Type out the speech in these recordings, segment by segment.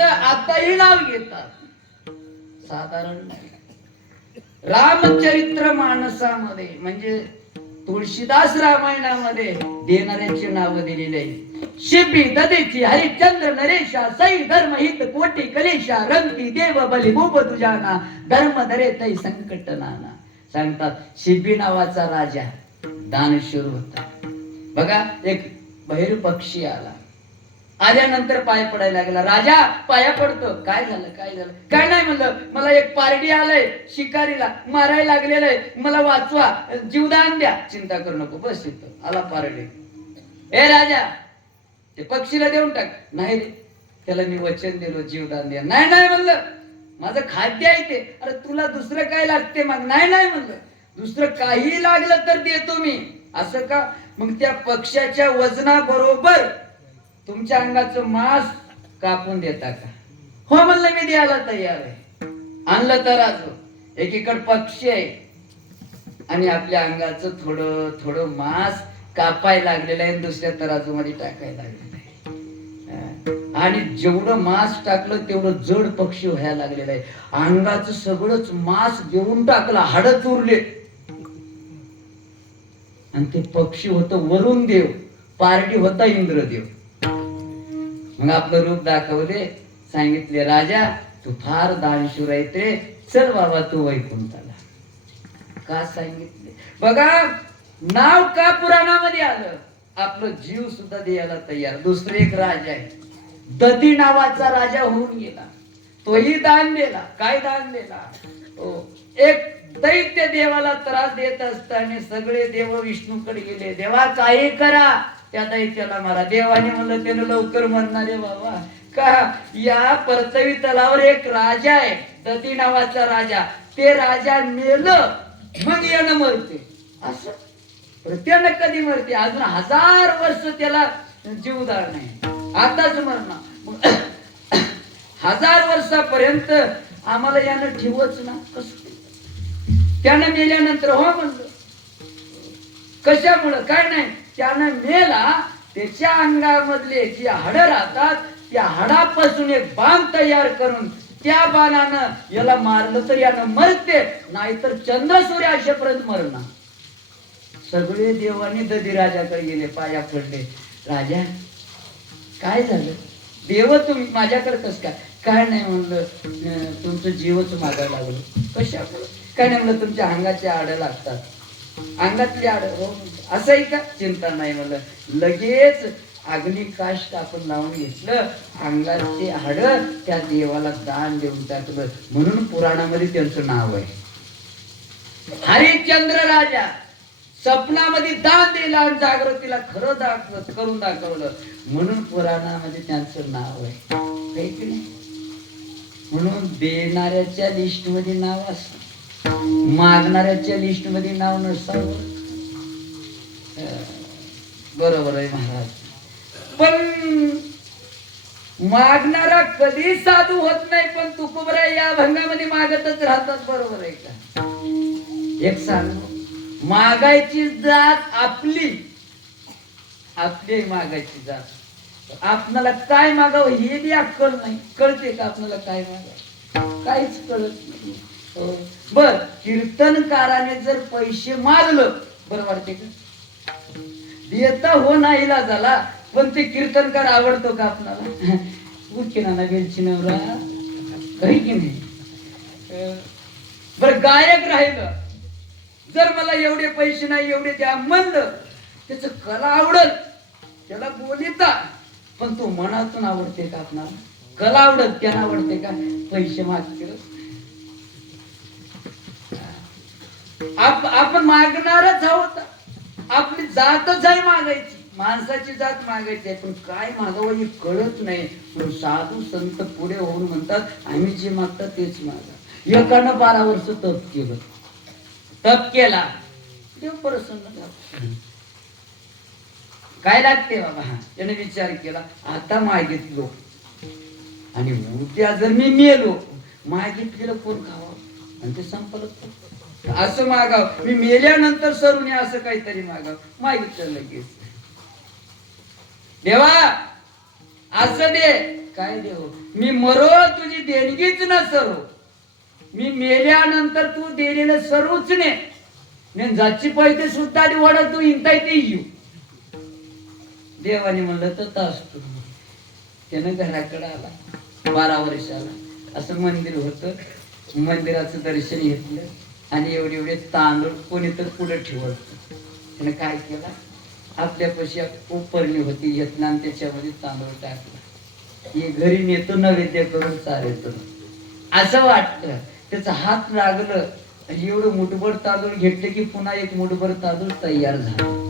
आताही नाव घेतात, साधारण नाही. रामचरित्र मानसामध्ये म्हणजे तुळशीदास रामायणामध्ये देणाऱ्याचे नाव दिलेले आहे. शिबी ददिती हरिश्चंद्र नरेशा सई धर्महित कोटी कलेशा रंगती देव बली भूप तुझाना धर्म धरे तै संकट नाना. सांगतात शिबी नावाचा राजा दानशूर होता. बघा एक बहिर पक्षी आला, आल्यानंतर पाय पडायला लागला. राजा पाया पडतो. काय झालं काय झालं? काय नाही म्हणलं, मला एक पारडी आलंय शिकारीला मारायला लागलेलं आहे, मला वाचवा, जीवदान द्या. चिंता करू नको, बस येतो. आला पारडी. ए राजा ते पक्षीला देऊन टाक. नाही रे, त्याला मी वचन दिलो जीवदान द्या. नाही नाही म्हणलं, माझं खाद्य आहे ते. अरे तुला दुसरं काय लागते मग? नाही नाही म्हणलं, दुसरं काही लागलं तर देतो मी. असं का? मग त्या पक्ष्याच्या वजना बरोबर तुमच्या अंगाचं मांस कापून देता का? हो म्हणलं, मी द्यायला तयार आहे. आणलं तर आज एकीकडे पक्षी आहे आणि आपल्या अंगाचं थोडं थोडं मांस कापायला लागलेलं आहे, दुसऱ्या तराजू मध्ये टाकायला लागलेलं आहे. आणि जेवढं मांस टाकलं तेवढं जड पक्षी व्हायला लागलेलं आहे. अंगाचं सगळंच मांस देऊन टाकलं, हाडच उरले. आणि ते पक्षी होतं वरुण देव, पारडी होता इंद्रदेव. मग आपलं रूप दाखवले, सांगितले राजा तू फार दानशूर आहे ते, चल बाबा तू वैकुंठाला. का सांगितले? बघा नाव का पुराणामध्ये आलं? आपलं जीव सुद्धा द्यायला तयार. दुसरे एक राजा आहे, ददी नावाचा राजा होऊन गेला, तोही दान दिला. काय दान दिला? एक दैत्य देवाला त्रास देत असताना सगळे देव विष्णूकडे गेले. देवा काही करा, त्या दैत्याला मारा. देवाने म्हणलं त्यानं लवकर म्हणणारे बाबा का? या परतवी तलावर एक राजा आहे, ददी नावाचा राजा. ते राजा मेलं मग यानं मरते. असं त्यानं कधी मरते? अजून 1000 वर्ष त्याला जीवदार नाही, आताच मरणार. 1000 वर्षापर्यंत आम्हाला यानं ठेवच ना. कसं? त्यानं मेल्यानंतर हो म्हणलं. कशामुळं? काय नाही, त्यानं मेला, त्याच्या अंगामधले जी हाडं राहतात त्या हाडापासून एक बाण तयार करून त्या बाणानं याला मारलं तर यानं मरते, नाहीतर चंद्र सूर्य असेपर्यंत मरणार. सगळे देवाने दधिराजाकडे गेले, पाया पडले. राजा काय झालं? देव तुम्ही माझ्याकडे कस काय? काय नाही म्हणलं, तुमचं जीवच मागायला लागलं. कशामुळे? काय नाही म्हणलं, तुमच्या अंगाचे आड लागतात. अंगातली आड? हो. असं आहे का? चिंता नाही म्हणलं. लगेच अग्निकाष्ट आपण लावून घेतलं, अंगाचे हाड त्या देवाला दान देऊन टाकलं. म्हणून पुराणामध्ये त्यांचं नाव आहे. हरिश्चंद्र राजा स्वप्नामध्ये दान दिलं आणि जागृतीला खरं करून दाखवलं, म्हणून पुराणामध्ये त्यांचं नाव आहे की नाही? म्हणून देणाऱ्याच्या लिस्ट मध्ये नाव असत, मागणाऱ्याच्या लिस्ट मध्ये नाव नसावं. बरोबर आहे महाराज. पण मागणारा कधी साधू होत नाही, पण तुकोबरा या भंगामध्ये मागतच राहतात. बरोबर आहे का? एक सांगू, मागायची जात आपली मागायची जात. आपल्याला काय मागावं हे बी अक्कल नाही. कळते का आपल्याला काय मागावं? काहीच कळत नाही. बर, कीर्तनकाराने जर पैसे मागलं, बरं वाटते का? देता हो नाहीला झाला, पण ते कीर्तनकार आवडतो का आपल्याला? उठकी ना बेलची नवरा काही की नाही. बर, गायक राहिलं, जर मला एवढे पैसे नाही एवढे द्या म्हणलं, त्याच कला आवडल, त्याला बोलिता, पण तो मनातून आवडते का आपणाला? कला आवडत त्यांना आवडते का? पैसे मागते. आपण मागणारच आहोत. आपली जातच आहे मागायची, माणसाची जात मागायची आहे. पण काय मागावं हे कळत नाही. पण साधू संत पुढे होऊन म्हणतात आम्ही जे मागतात तेच मागा. एकानं 12 वर्ष तप केलं, तप केला, देव प्रसन्न झाला. काय लागते बाबा? त्याने विचार केला, आता मागितलो आणि उद्या जर मी मेलो, मागितलेलं कोण खावं? आणि ते संपलं. असं मागाव, मी मेल्यानंतर सरून असं काहीतरी मागाव. मागितलं लगेच, देवा असं दे काय देऊ मी मरो तुझी देणगीच न सरो मी मेल्यानंतर तू दिलेलं सर्वच ने जाची पैसे सुद्धा वडा तू इंताय ते येऊ देवाने म्हणलं तर तास तू त्यानं घराकडे आला 12 वर्षाला असं मंदिर होतं मंदिराचं दर्शन घेतलं आणि एवढे एवढे तांदूळ कोणी तर पुढे ठेवत त्यानं काय केलं आपल्यापाशी उपरणी होती घेतला आणि त्याच्यामध्ये तांदूळ टाकला हे घरी नेतो नैवेद्य करून चालतो असं वाटतं त्याचा हात लागलं एवढं मुठभर तांदूळ घेतले की पुन्हा एक मुठभर तांदूळ तयार झाला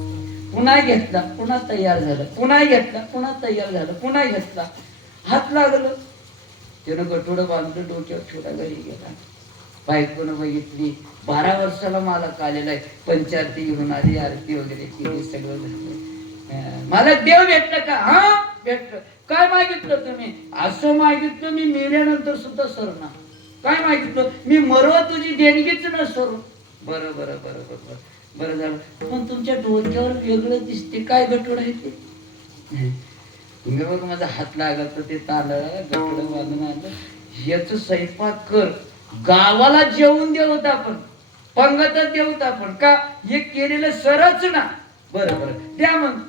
पुन्हा घेतला पुन्हा तयार झालं पुन्हा घेतला पुन्हा तयार झालं पुन्हा घेतला हात लागलं त्यानं गठोडं बांधलं डोक्यावर छोटा घरी गेला बायकोनं बघितली 12 वर्षाला मला आलेला आहे पंचारती घेऊन आली आरती वगैरे केली सगळं झालं मला देव भेटलं का हा भेटलं काय मागितलं तुम्ही असं मागितलं मी मेल्यानंतर सुद्धा सरणार काय मागितलं मी मरवा तुझी देणगीच न सरू बरं बरं बरं बरं बरं झालं पण तुमच्या डोक्यावर वेगळं दिसते काय गटोड आहे ते बघ माझा हात लागला तर ते तांदळा गटोड बांधून आलं याच स्वयंपाक कर गावाला जेवून देवत आपण पंगतच देवत आपण का हे केलेलं सरच ना बरं बरं द्या मग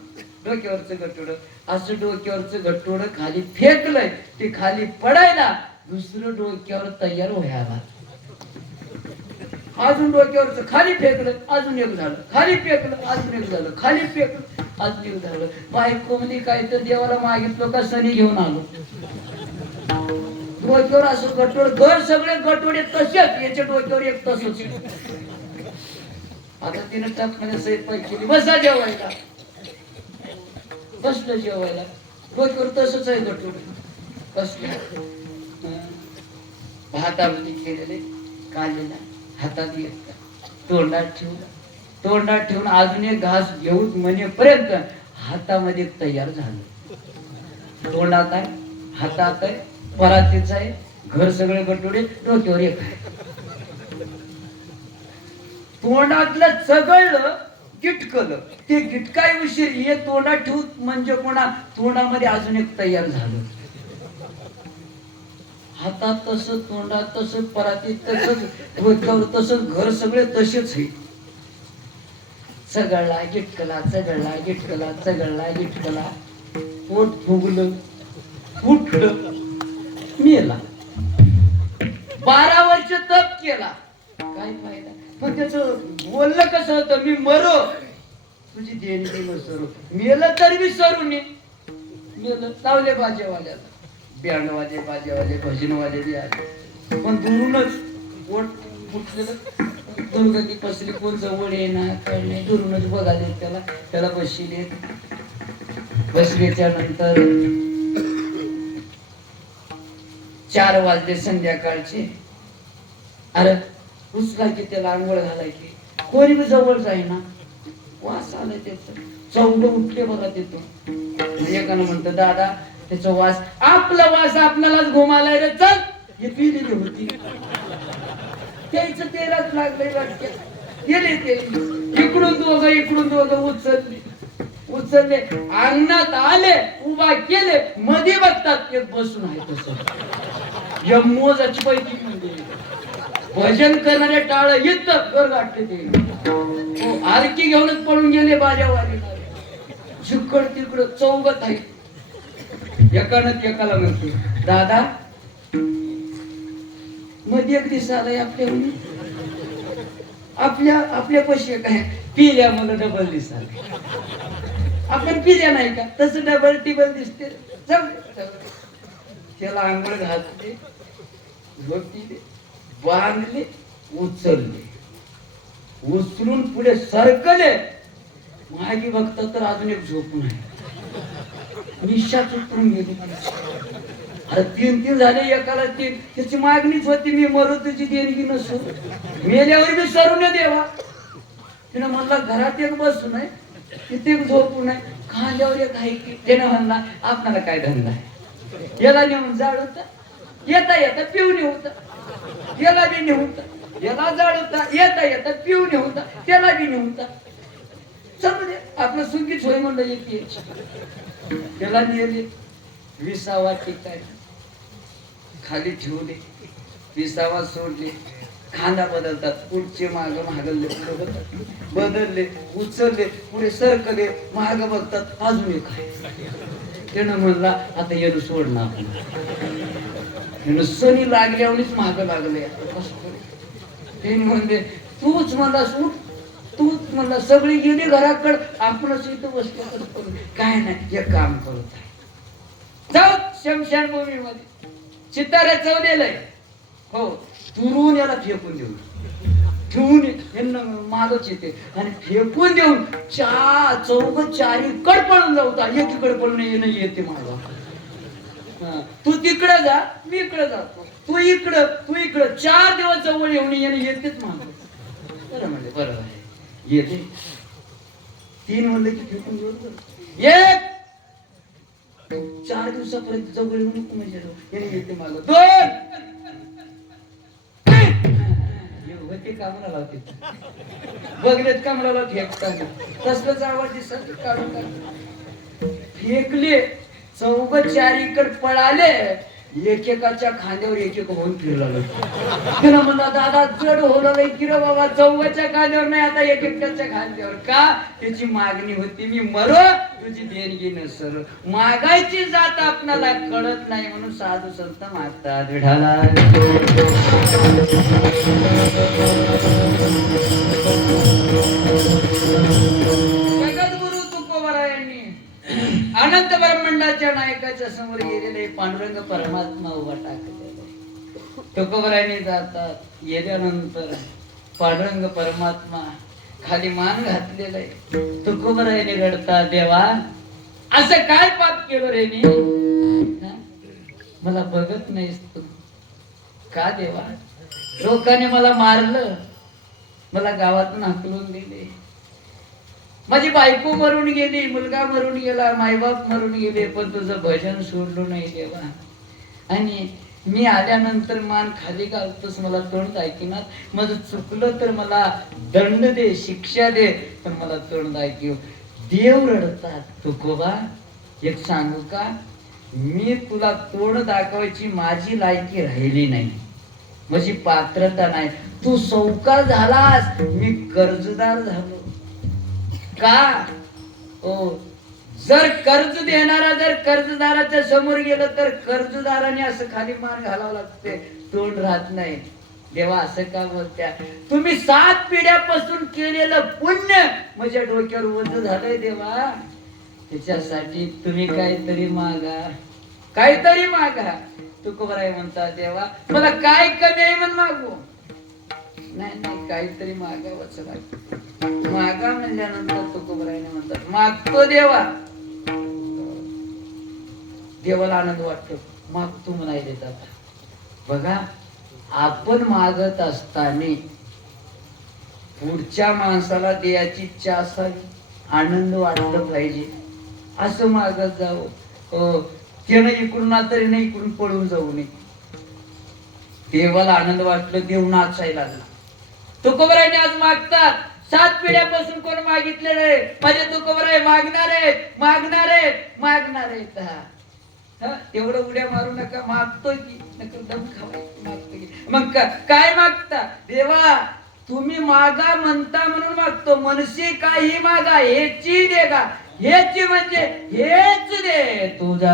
डोक्यावरचं गटोड असं डोक्यावरचं गटोड खाली फेकलंय ते खाली पडायला दुसरं डोक्यावर तयार व्हायला अजून डोक्यावरच खाली फेकलं अजून एक झालं खाली फेकलं अजून एक झालं खाली फेकलं अजून एक झालं बायको मध्ये काय तर देवाला मागितलं का सनी घेऊन आलो डोक्यावर असं गटोड घर सगळे गटोडे तसेच याच्या डोक्यावर एक तसंच आता तिने टप मध्ये स्वयंपाक केली बसा जेवायला बसलं जेवायला डोक्यावर तसंच आहे गटोड बसलं भातामध्ये केलेले काढलेला हातात घेतला तोंडात ठेवून अजून एक घास घेऊन म्हणेपर्यंत हातामध्ये तयार झालं तोंडात आहे हातात आहे परातीच आहे घर सगळे गटोडे डोक्यावर एक आहे तोंडातलं चगळलं गिटकलं ते गिटकाय उशीर हे तोंडात ठेवून म्हणजे कोणा तोंडामध्ये अजून एक तयार झालं हातात तसं तोंडात तसं परातीत तसंच डोक्यावर तसंच घर सगळे तसेच आहे चगळला गिटकला चगळला गिटकला चगळला गिटकला पोट फुगलं फुटलं मेला 12 वर्ष तप केला काय फायदा पण त्याच बोललं कसं होतं मी मरो तुझी देणगी न सरू मेलं तरी मी सरू नये मेलं लावले बाजेवाल्याला बँडवाले बाजेवाले भजनवाले बी आले पण दुरूनच पोट फुटलेलं दुर्गती पसली कोण जवळ येणार काय नाही दुरूनच बघाले त्याला बसल्याच्या नंतर 4 वाजले संध्याकाळचे अरे उचला की त्याला आंघोळ घालायची कोणी बी जवळ जाईना वास आलाय त्याच चौंड उठले बघा तिथून एकानं म्हणतं दादा त्याचा वास आपला वास आपल्यालाच घुमालाय रे चल हे पिलेली होती त्याचं तेलाच लागलंय वाटते गेले ते इकडून दोघं उचलले अंगणात आले उभा केले मध्ये बघतात एक बसून आहे तसं यमोजाची पैकी म्हणजे भजन करणारे टाळ येत घर गाठले ते आरकी घेऊनच पळून गेले बाजावाली झुकड तिकड चौगत आहे एकानं एकाला म्हणते दादा मध्ये एक दिवस आलाय आपल्या पैसे काय पिल्या मला डबल दिसाल आपण पिल्या नाही का तसं डबल टिबल दिसते त्याला आंघोळ घातले झोपले बांधले उचलले उचलून पुढे सरकले मागे बघता तर अजून एक झोपून आहे निश्चाच उतरून गेली अरे 3 झाले एकाला 3 त्याची मागणीच होती मी मरू तुझी देणगी नसू मेल्यावर मी सरू न देवा तिनं म्हणला घरात एक बसू नये तिथे झोपू नये खांद्यावर एक आहे की त्यानं म्हणला आपल्याला काय धंदा आहे याला नेऊन जाळ होता येता पिऊन होता याला बी नेऊन याला जाळ होता येता पिऊन होता त्याला बी नेऊन समजे आपलं सुखीच होय म्हणलं येते त्याला नेले विसावा टिकाय खाली ठेवले, विसावा सोडले, खांदा बदलतात, पुढचे माग मागले, बदलले, उचलले, पुढे सरकले, माग बघतात, अजून एक आहे. त्यानं म्हणला आता येणं सोडणार, येणं सनी लागल्यावरच माग लागले. ते म्हणले तूच मला सूट, तूच मला सगळी गेली घराकडे, आपणच इथं बसलो. काय नाही, एक काम करत जाऊ शमशान भूमीमध्ये चितारे चवलेलंय हो, दुरून याला फेकून देऊ, ठेवून मागच येते आणि फेकून देऊन चौघ चारी कड पळून जाऊता, एकीकडे पळून येते माझा. तू तिकडे जा, मी इकडे जातो, तू इकडं 4 दिवस जवळ येऊन येतेच माग. बरं म्हणले बरोबर आहे, येते. 3 म्हणलं की फेकून देऊ, एक 4 दिवसापर्यंत जवळ येऊन नको म्हणजे येते माग. 2 ते कामाला लावते, बघलेत कामाला लावते, तसलंच आवाज दिसत काढून फेकले. चौघ चारीकडे पळाले, एकेकाच्या खांद्यावर एक होऊन फिरला. तिला म्हणला दादा जड होलं की रे बाबा, चौघाच्या खांद्यावर नाही, आता एकेकाच्या खांद्यावर. का? त्याची मागणी होती मी मरो, तुझी देणगी नसर. मागायची जात आपणाला कळत नाही म्हणून साधू संत मागतात विठाला. जगद्गुरु तुकोबरायांनी अनंत ब्रह्मांडाच्या नायकाच्या समोर गेलेले पांडुरंग परमात्मा उभा टाकलेला. तुकोबरायांनी जातात, गेल्यानंतर पांडुरंग परमात्मा खाली मान घातलेला आहे. तुकोबरायांनी रडतात, देवा असं काय पाप केलं रे मी, मला बघत नाहीस तू का देवा? लोकांनी मला मारलं, मला गावातून हाकलून दिले, माझी बायको मरून गेली, मुलगा मरून गेला, मायबाप मरून गेले, पण तुझं भजन सोडलो नाही देवा. आणि मी आल्यानंतर मान खाली घालतोस, मला तोंड ऐकणार, माझं चुकलं तर मला दंड दे, शिक्षा दे, पण मला तोंड ऐकव. देव रडतात. तुकोबा एक सांगू का, मी तुला तोंड दाखवायची माझी लायकी राहिली नाही, माझी पात्रता नाही. तू सौकार झालास, मी कर्जदार झालो. का? ओ जर कर्ज देणारा जर कर्जदाराच्या समोर गेलं तर कर्जदाराने असं खाली मान घालावं लागते, तोंड राहत नाही. देवा असं का बोलत्या? तुम्ही 7 पिढ्यापासून केलेलं पुण्य माझ्या डोक्यावर ओझं झालंय देवा, त्याच्यासाठी तुम्ही काहीतरी मागा, काहीतरी मागा. तुकोबराय म्हणता, देवा मला काय कमी आहे म्हणून मागू? नाही नाही, काहीतरी मागावंच लागतं. मागा म्हणल्यानंतर तुकोबरायने म्हणतात, मागतो देवा. देवाला आनंद वाटतो, मागतो म्हणाय देतात. बघा, आपण मागत असताना पुढच्या माणसाला द्यायची इच्छा असावी, आनंद वाटलं पाहिजे, असं मागत जावं. त्यानं इकडून तरी नाही, इकडून पळून जाऊ नये. देवाला आनंद वाटलं, देव नाचायला लागला. तुकोबरायने आज मागतात, 7 पिढ्यापासून कोण मागितलेले माझे तुकोबराय मागणार आहेत, मागणार आहेत, मागणार आहेत. तेवढं उड्या मारू नका, मागतोय की नका दम खावायचं, मागतोय की. मग काय मागता? देवा तुम्ही मागा म्हणता म्हणून मागतो, मनसे काही मागा हेची दे का, हेची म्हणजे हेच दे. तुझा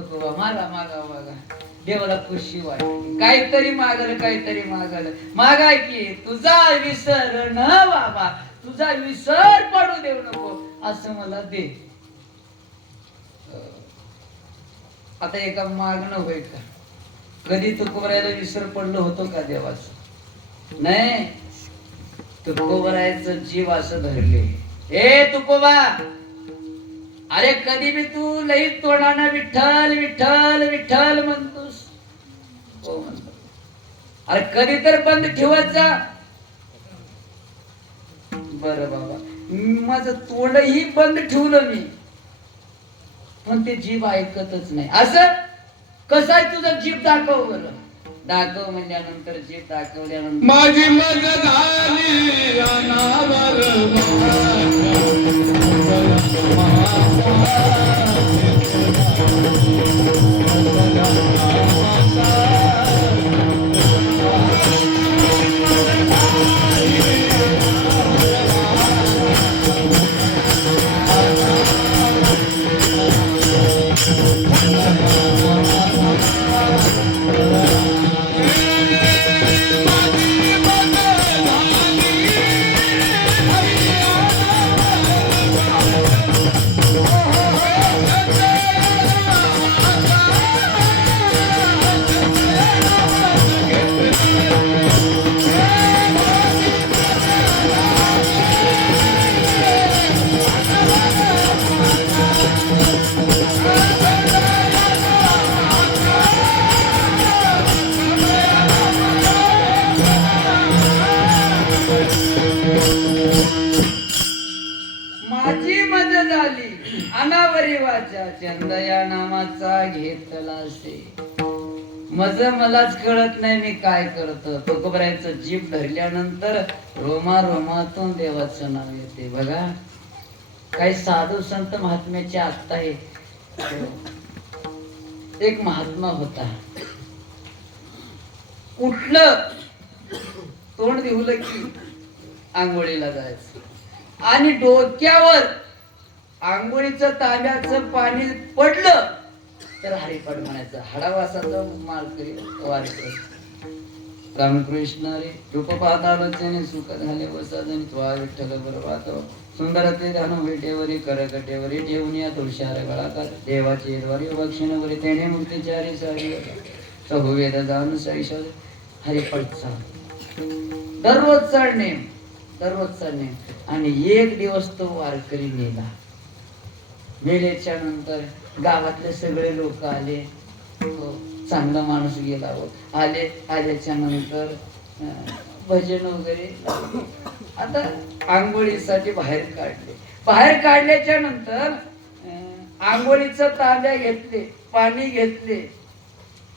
तुकोबा मागा मागा मागा. देवाला खुशी वाटली. काहीतरी मागल मागा की तुझा विसर न बाबा, तुझा विसर पडू देऊ नको असं मला दे. आता एका मागणं होईल का? कधी तुकोबरायला विसर पडलं होतो का देवाचं? नाही. तुकोबरायचं जीव असं धरले. ए तुकोबा, अरे कधी बी तू लई तोंडानं विठ्ठल विठ्ठल विठ्ठल म्हणतोस. हो म्हणतो. अरे कधी तर बंद ठेवत जा. बर बाबा, माझं तोंडही बंद ठेवलं मी, पण ते जीभ ऐकतच नाही. असं कसं आहे तुझं? जीभ दाखव बरं. दाखव म्हणल्यानंतर जीभ दाखवल्यानंतर माझी मज झाली अनावर अनावरी वाचा चंद या नामाचा घेतला असे. मज मलाच कळत नाही मी काय करतो. तुकोबरायचं जीभ धरल्यानंतर रोमा रोमातून देवाचं नाव येते. बघा काही साधू संत महात्म्याचे आत्ता आहे. एक महात्मा होता. उठलं तोंड दिवलं की आंघोळीला जायचं आणि डोक्यावर आंघोळीचं तांब्याचं पाणी पडलं तर हरिपाठ म्हणायचं. हाडावासाचा माळकरी वारकरी. रामकृष्ण रे रूप पाहतालोचने सुख झाले वसादनी त्वा विठ्ठल बरवातो सुंदर ते ध्यान विटेवरी करकटेवरी ठेवून या तुळशार गळाकार देवाचे द्वारी बक्षिणवरी तेने मूर्तीचारी सारी सहुवेद जाणून सैशल हरिपाठचा दररोजचा नेम आणि एक दिवस तो वारकरी मेला. मेल्याच्या नंतर गावातले सगळे लोक आले. चांगला माणूस गेला हो. आल्याच्या नंतर भजन वगैरे आता आंघोळीसाठी बाहेर काढल्याच्या नंतर आंघोळीचं तांब्या घेतले, पाणी घेतले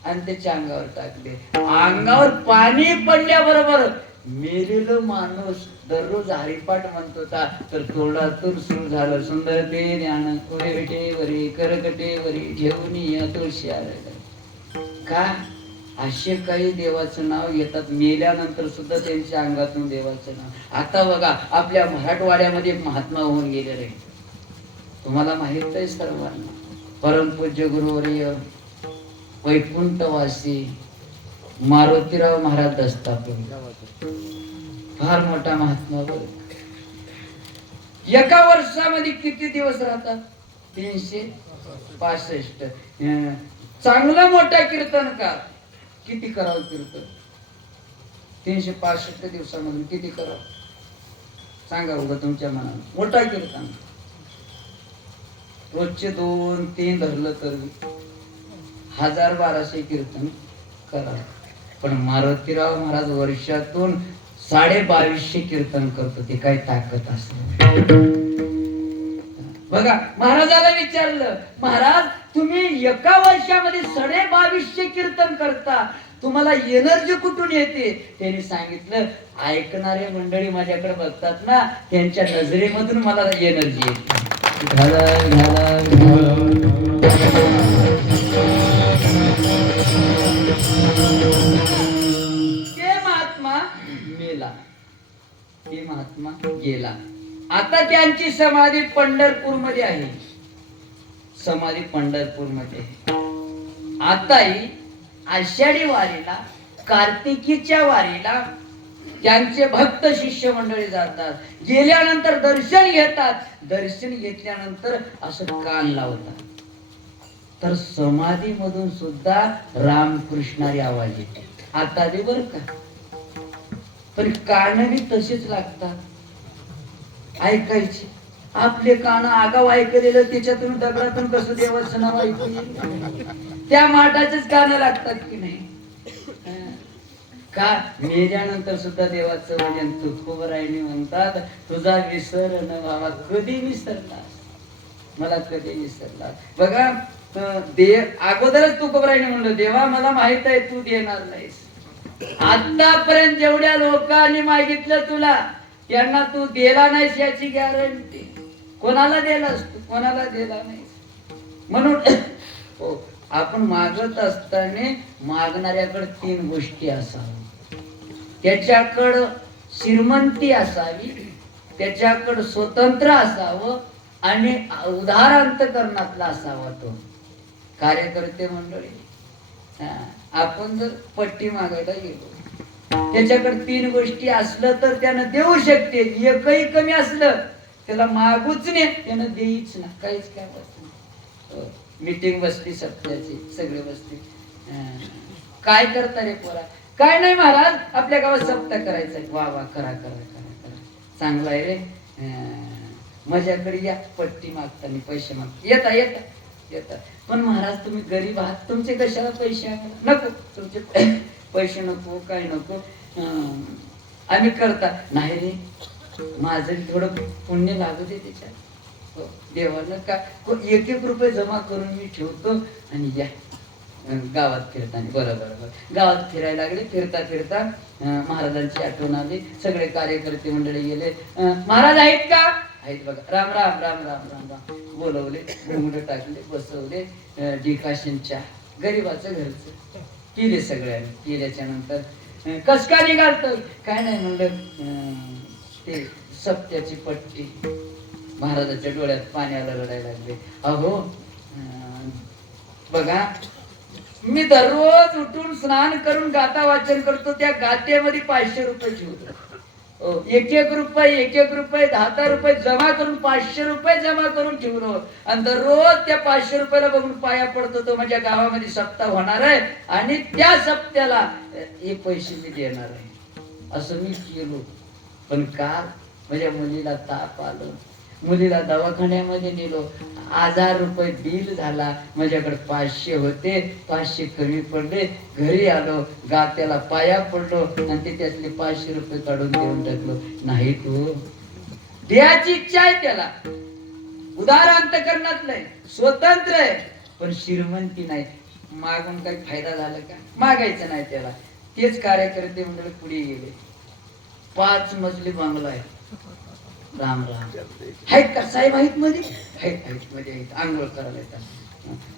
आणि त्याच्या अंगावर टाकले. अंगावर पाणी पडल्याबरोबर मेलेलं माणूस दररोज हरिपाठ म्हणत होता तर तोंडातून सुरू झालं सुंदर ते ज्ञान विटेवरी करकटेवरी ठेवून या तुळशी का. असे काही देवाचं नाव घेतात मेल्यानंतर सुद्धा त्यांच्या अंगातून देवाचं नाव. आता बघा आपल्या मराठवाड्यामध्ये एक महात्मा होऊन गेलेले तुम्हाला माहित आहे सर्वांना. परमपूज्य गुरुवर्य वैकुंठवासी मारुतीराव महाराज दस्तापूर फार मोठा महात्मा. एका वर्षामध्ये किती दिवस राहतात? 365. चांगला मोठा कीर्तनकार. किती करावं कीर्तन? 365 दिवसामधून किती करावं सांगा बघा तुमच्या मनात. मोठा कीर्तन रोजचे 2-3 धरलं तर 1000-1200 कीर्तन करा. पण मारुतीराव महाराज वर्षातून 2250 कीर्तन करतो. ते काय ताकद असते बघा. महाराजाला विचारलं महाराज तुम्ही एका वर्षामध्ये 2250 कीर्तन करता, तुम्हाला एनर्जी कुठून येते? त्यांनी सांगितलं ऐकणारे मंडळी माझ्याकडे बघतात ना त्यांच्या नजरेमधून मला एनर्जी येते. ते महात्मा गेला. आता त्यांची समाधी पंढरपूर मध्ये आहे. समाधी पंढरपूर मध्ये. आताही आषाढी वारीला, कार्तिकीच्या वारीला त्यांचे भक्त शिष्य मंडळी जातात. गेल्यानंतर दर्शन घेतात. दर्शन घेतल्यानंतर असं कान लावतात. तर समाधी मधून सुद्धा रामकृष्णारी आवाज येते. आता दे बर का, पण कान बी तसेच लागतात ऐकायचे. आपले कान आगाव ऐकलेलं त्याच्यातून दगडातून कसं देवाचं नाव ऐकू येईल? त्या माठाचेच कान लागतात की नाही? का मेल्यानंतर सुद्धा देवाचं भजन तुकोबरायने म्हणतात, तुझा विसर न व्हावा. कधी विसरलास मला, कधी विसरलास? बघा अगोदरच तुकोबरायने म्हणलं, देवा मला माहित आहे तू देणार नाहीस. आतापर्यंत जेवढ्या लोकांनी मागितलं तुला, त्यांना तू दिला नाहीस याची गॅरंटी. कोणाला दिलास तू? कोणाला दिला नाहीस. म्हणून हो, आपण मागत असताना मागणाऱ्याकडे 3 गोष्टी असाव्या. त्याच्याकडं श्रीमंती असावी, त्याच्याकडं स्वतंत्र असावं आणि उदार अंतकरणातला असावा तो. कार्यकर्ते मंडळी, आपण जर पट्टी मागायला गेलो, त्याच्याकडे 3 गोष्टी असलं तर त्यानं देऊ शकते. एकही कमी असलं त्याला मागूच नाही, त्यानं देईच ना. काहीच काय बसत. मीटिंग बसली सप्त्याची, सगळे बसली. काय करता रे पोरा? काय नाही महाराज, आपल्या गावात सप्ताह करायचा. वा वा, करा करा करा करा, चांगला आहे रे. माझ्याकडे या, पट्टी मागताना पैसे मागता येता येता येता. पण महाराज तुम्ही गरीब आहात, तुमचे कशाला पैसे? नको, तुमचे पैसे नको, काय नको. आम्ही करता नाही रे, माझं थोडं पुण्य लागू दे त्याच्यात. देवानं का 1-1 रुपये जमा करून मी ठेवतो आणि या गावात फिरताना. बरोबर, गावात फिरायला लागले. फिरता फिरता महाराजांची आठवण आली. सगळे कार्यकर्ते मंडळी गेले. महाराज आहेत का? आहेत बघा. राम राम राम राम राम राम. बोलवले, घुंगड टाकले, बसवले. डिकाशनच्या गरीबाचं घरचं पिले सगळ्यांनी. पिल्याच्या नंतर कस का निघालत? काय नाही म्हणलं, ते सप्त्याची पट्टी. महाराजाच्या डोळ्यात पाण्याला रडायला लागले. अहो बघा, मी दररोज उठून स्नान करून गाथा वाचन करतो. त्या गाथेमध्ये 500 रुपये ठेवतो. 1-1 रुपये 10 रुपये जमा करून 500 रुपये जमा करून ठेवलो. आणि दररोज त्या 500 रुपयाला बघून पाया पडतो. तो माझ्या गावामध्ये सप्ताह होणार आहे आणि त्या सप्त्याला हे पैसे मी देणार आहे असं मी केलो. पण काल माझ्या मुलीला ताप आलं. मुलीला दवाखान्यामध्ये नेलो. 1000 रुपये बिल झाला. माझ्याकडे 500 होते, 500 कमी पडले. घरी आलो, गात्याला पाया पडलो आणि ते त्यातले 500 रुपये काढून देऊन टाकलो. नाही तू द्यायची इच्छा आहे त्याला, उदार अंतकरणातलंय, स्वतंत्र आहे, पण श्रीमंती नाही. मागून काही फायदा झाला का? मागायचं नाही त्याला. तेच कार्यकर्ते मंडळ पुढे गेले. 5 मजली बंगला आहे. राम राम. आहेत का साहेब? आहेत मध्ये? आहेत मध्ये आहेत. आंघोळ करायला येतात.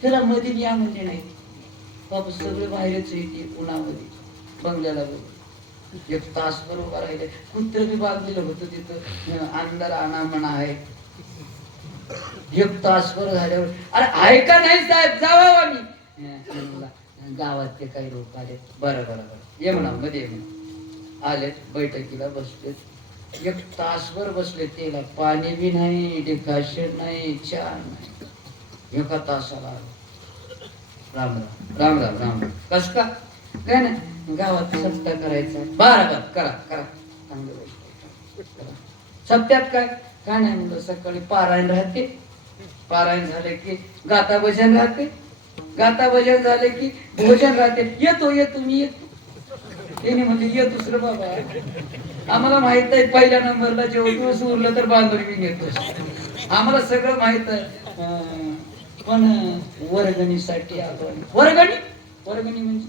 त्याला मध्ये या म्हणजे नाही बाबा, सगळे बाहेरच येते उन्हामध्ये. बंगल्याला बघ 1 तासभर उभा राहिले. कुत्र बी बागलेलं होतं तिथं. अंदर आणा म्हणा आहे. 1 तासभर झाल्यावर, अरे आहे का नाही साहेब? जावा आम्ही. गावात ते काही लोक आले. बरं बरं बरं, ये म्हणा मध्ये ये म्हणा. आले, बैठकीला बसलेत. 1 तासभर बसले. त्याला पाणी बी नाही, डिकाशन नाही, चहा नाही. 1 तासाला राम राम राम राम राम. कस का? काय नाही, गावात सप्ताह करायचा. बरं करा करा, चांगली गोष्ट. सप्त्यात काय काय नाही म्हणलं. सकाळी पारायण राहते. पारायण झाले की गाथा भजन राहते. गाथा भजन झाले की भोजन राहते. येतो मी येतो. त्याने म्हणजे ये दुसरं बाबा, आम्हाला माहित आहे पहिल्या नंबरला जेवढं उरलं तर बांधून मी घेतो. आम्हाला सगळं माहित आहे. पण वर्गणीसाठी आलो. वर्गणी म्हणजे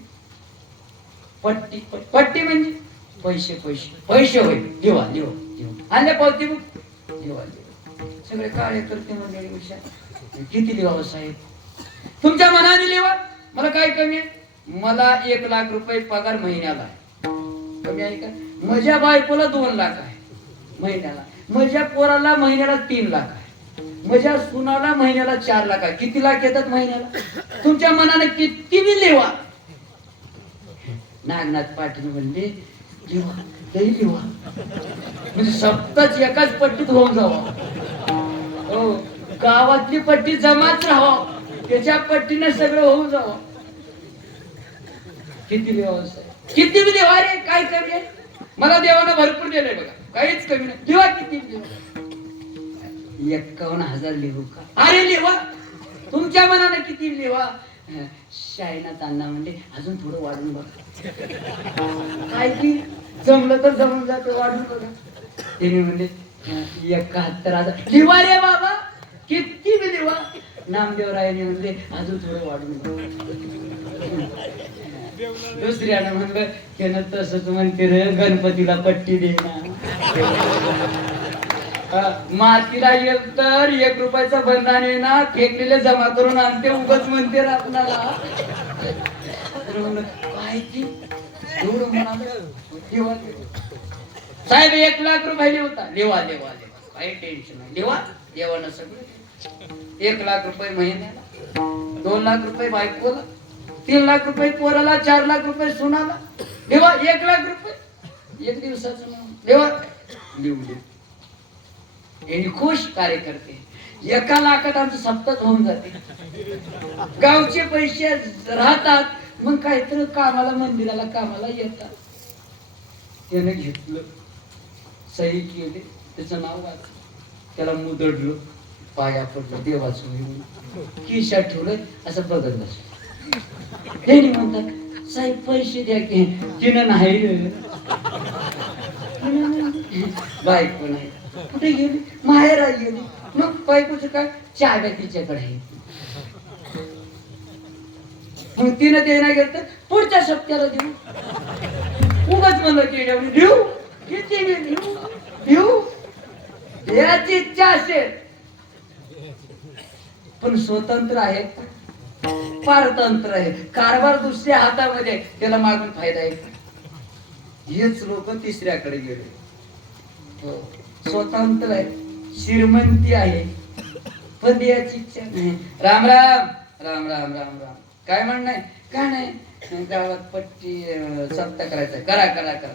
पट्टी. पट्टी म्हणजे पैसे होय. देवा आणल्या पावती मग देवा. सगळे कार्यकर्ते मंडळी विचार, किती लिहावं साहेब? तुमच्या मनाने लिहा. मला काय कमी आहे? मला 1 लाख रुपये पगार महिन्याला आहे. कमी आहे का? माझ्या बायकोला 2 लाख आहे महिन्याला. माझ्या पोराला महिन्याला 3 लाख आहे. माझ्या सुनाला महिन्याला 4 लाख आहे. किती लाख येतात महिन्याला? तुमच्या मनाने किती बी लिहा. नागनाथ पाटील म्हणले लिहा लई लिहा म्हणजे सप्ताच एकाच पट्टीत होऊन जावा. हो गावातली पट्टी जमाच राहावं त्याच्या पट्टीने सगळं होऊन जावं. किती लिहा किती बी लिहा रे काय कमी आहे. मला देवानं भरपूर दिलंय बघा काहीच कमी नाही. लिहा किती लिहा 51,000 लिहू का? अरे लिहा तुमच्या मनाने किती लिहा. शायनात अण्णा म्हणजे अजून थोडं वाढून बघा. काय की जमलं तर जमून जात वाढून बघा. त्याने म्हणजे 71,000 लिहा रे बाबा किती बी लिहा. नामदेवरायाने म्हणजे अजून थोडं वाढून बघा. दुसऱ्यानं म्हणलं त्यानं तसंच म्हणते रे गणपतीला पट्टी दे ना. मातीला येईल तर 1 रुपयाचा बंधान आहे ना फेकलेले जमा करून आणते उगाच म्हणते ना आपणाला. काय ती एवढं म्हणाल साहेब 1 लाख रुपये लिहता लिवा लिवा लिवा काही टेन्शन नाही. लिवा देवानं सगळं 1 लाख रुपये महिन्याला 2 लाख रुपये बायकोला 3 लाख रुपये पोराला 4 लाख रुपये सुनाला. लिवा 1 लाख रुपये 1 दिवसाचं नाव लिवा लिहू दे. यांनी खुश कार्यकर्ते 1 लाखात आमचं सप्ताह होऊन जाते. गावचे पैसे राहतात मग काहीतरी कामाला मंदिराला कामाला येतात. त्याने घेतलं सही केली त्याचं नाव वाच त्याला मुदडलं पाया पडलं देवाचं खिशात ठेवलं असं बघत बसलं. त्यांनी म्हणतात साहेब पैसे द्या की. तिनं नाही बायको नाही कुठे गेली माहेरा गेली. मग बायकोचं काय चाव्या तिच्याकडे आहे. मग तिनं देणार गेलं तर पुढच्या सप्त्याला देऊ. उगाच म्हणलं की देऊ किती देऊ देऊ याची इच्छा असेल पण स्वतंत्र आहे पारतंत्र आहे. कारभार दुसऱ्या हातामध्ये त्याला मागून फायदा आहे. हेच लोक तिसऱ्याकडे गेले. हो स्वतंत्र आहे श्रीमंती आहे पण द्यायची इच्छा नाही. राम राम राम राम राम राम काय म्हणणं आहे? काय नाही गावात पट्टी सप्ताह करायचा करा करा करा.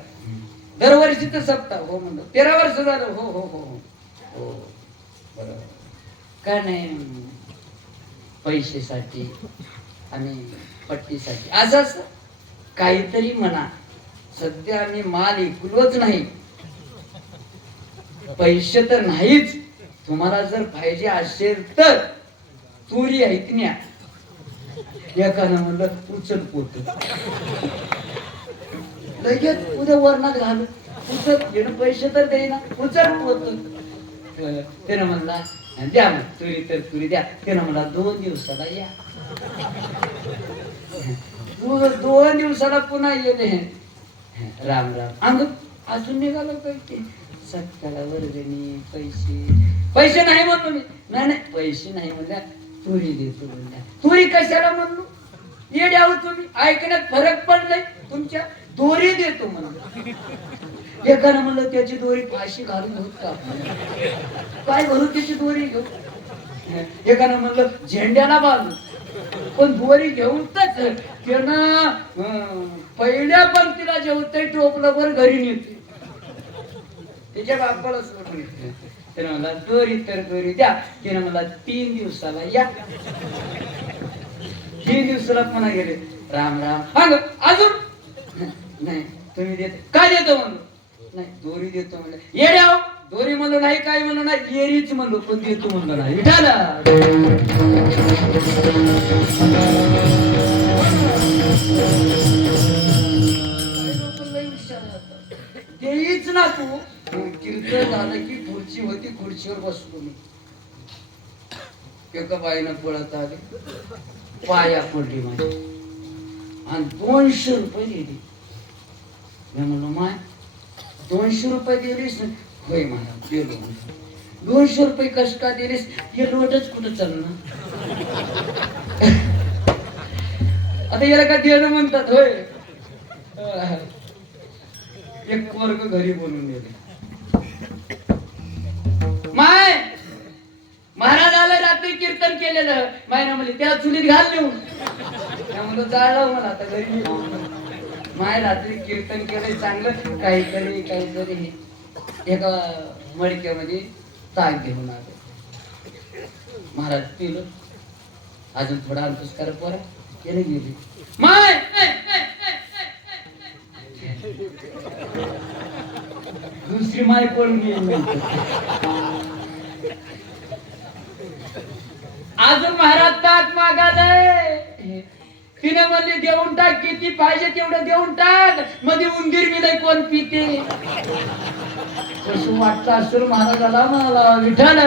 दरवर्षी तर सप्ताह हो म्हणलं 13 वर्ष झालं. हो हो हो हो बरोबर. काय नाही पैशासाठी आणि पट्टीसाठी असं काहीतरी म्हणा. सध्या आम्ही माल इकलोच नाही पैसे तर नाहीच. तुम्हाला जर पाहिजे असेल तर तुरी ऐकण्या एकानं म्हणलं उचल पोत लगेच उद्या वरणात घाल उचल पैसे तर देईना उचल पोत. त्यानं म्हणला द्या मग तुरी तर तुरी द्या. त्यानं म्हणला 2 दिवसाला या. 2 दिवसाला पुन्हा येणे. राम राम अंग अजून निघालो पैसे सत्याला वर्गणी पैसे नाही म्हणलो मी. नाही नाही पैसे नाही म्हणल्या तुरी देतो म्हणल्या. तुरी कशाला म्हणलो येड्या आहोत तुम्ही. ऐकण्यात फरक पडलाय तुमच्या. दोरी देतो म्हणलं. एकानं म्हणलं त्याची दोरी फाशी घालून होत का काय भरू त्याची दोरी घेऊ. एकानं म्हणलं झेंड्याला बांधू पण दोरी घेऊन त्यानं पहिल्या पंक्तीला जेवतय टोपलं वर घरी नेते त्याच्या बापाला सोडून. त्यानं मला दोरी तर दोरी द्या. त्यानं मला 3 दिवसाला या. 3 दिवसाला पुन्हा गेले. राम राम अजून नाही तुम्ही देत काय देतो म्हणलो. नाही दोरी देतो म्हणलं. येड्या दोरी म्हणलो नाही काय म्हणलो नाही येरीच म्हणलो पण देतो म्हणलो नाही. विठाला देईच ना तू. कीर्तन झालं की खुर्ची होती खुर्चीवर बसलो मी. एका बाईनं पळत आली पाया पडली माझी आणि 200 रुपये दिली. मी म्हणलो माय 200 रुपये दिलीस. होय मला दिलो. 200 रुपये कस का दिलीस. हे लोटच कुठं चालणार. आता याला का देणं म्हणतात होय. एक वर्ग घरी बोलून गेले. माय महाराज आलं रात्री कीर्तन केलेलं मायना म्हणली त्याला चुलीत घाल नेऊन म्हणलं जाळलं मला आता घरी नेऊन. माय रात्री कीर्तन केलंय चांगलं काहीतरी एका मडक्यामध्ये ताक घेऊन आले. महाराज पिलं अजून थोडा अंतस्कार पोरा त्याने गेली माय दुसरी माय पळून गेली. अजून महाराज ताक मागायलाय. तिने म्हणली देऊन टाक किती पाहिजे तेवढं देऊन टाक. मध्ये उंदीर गेलंय कोण पिते. कसं वाटतं असेल महाराजाला मला विठाल.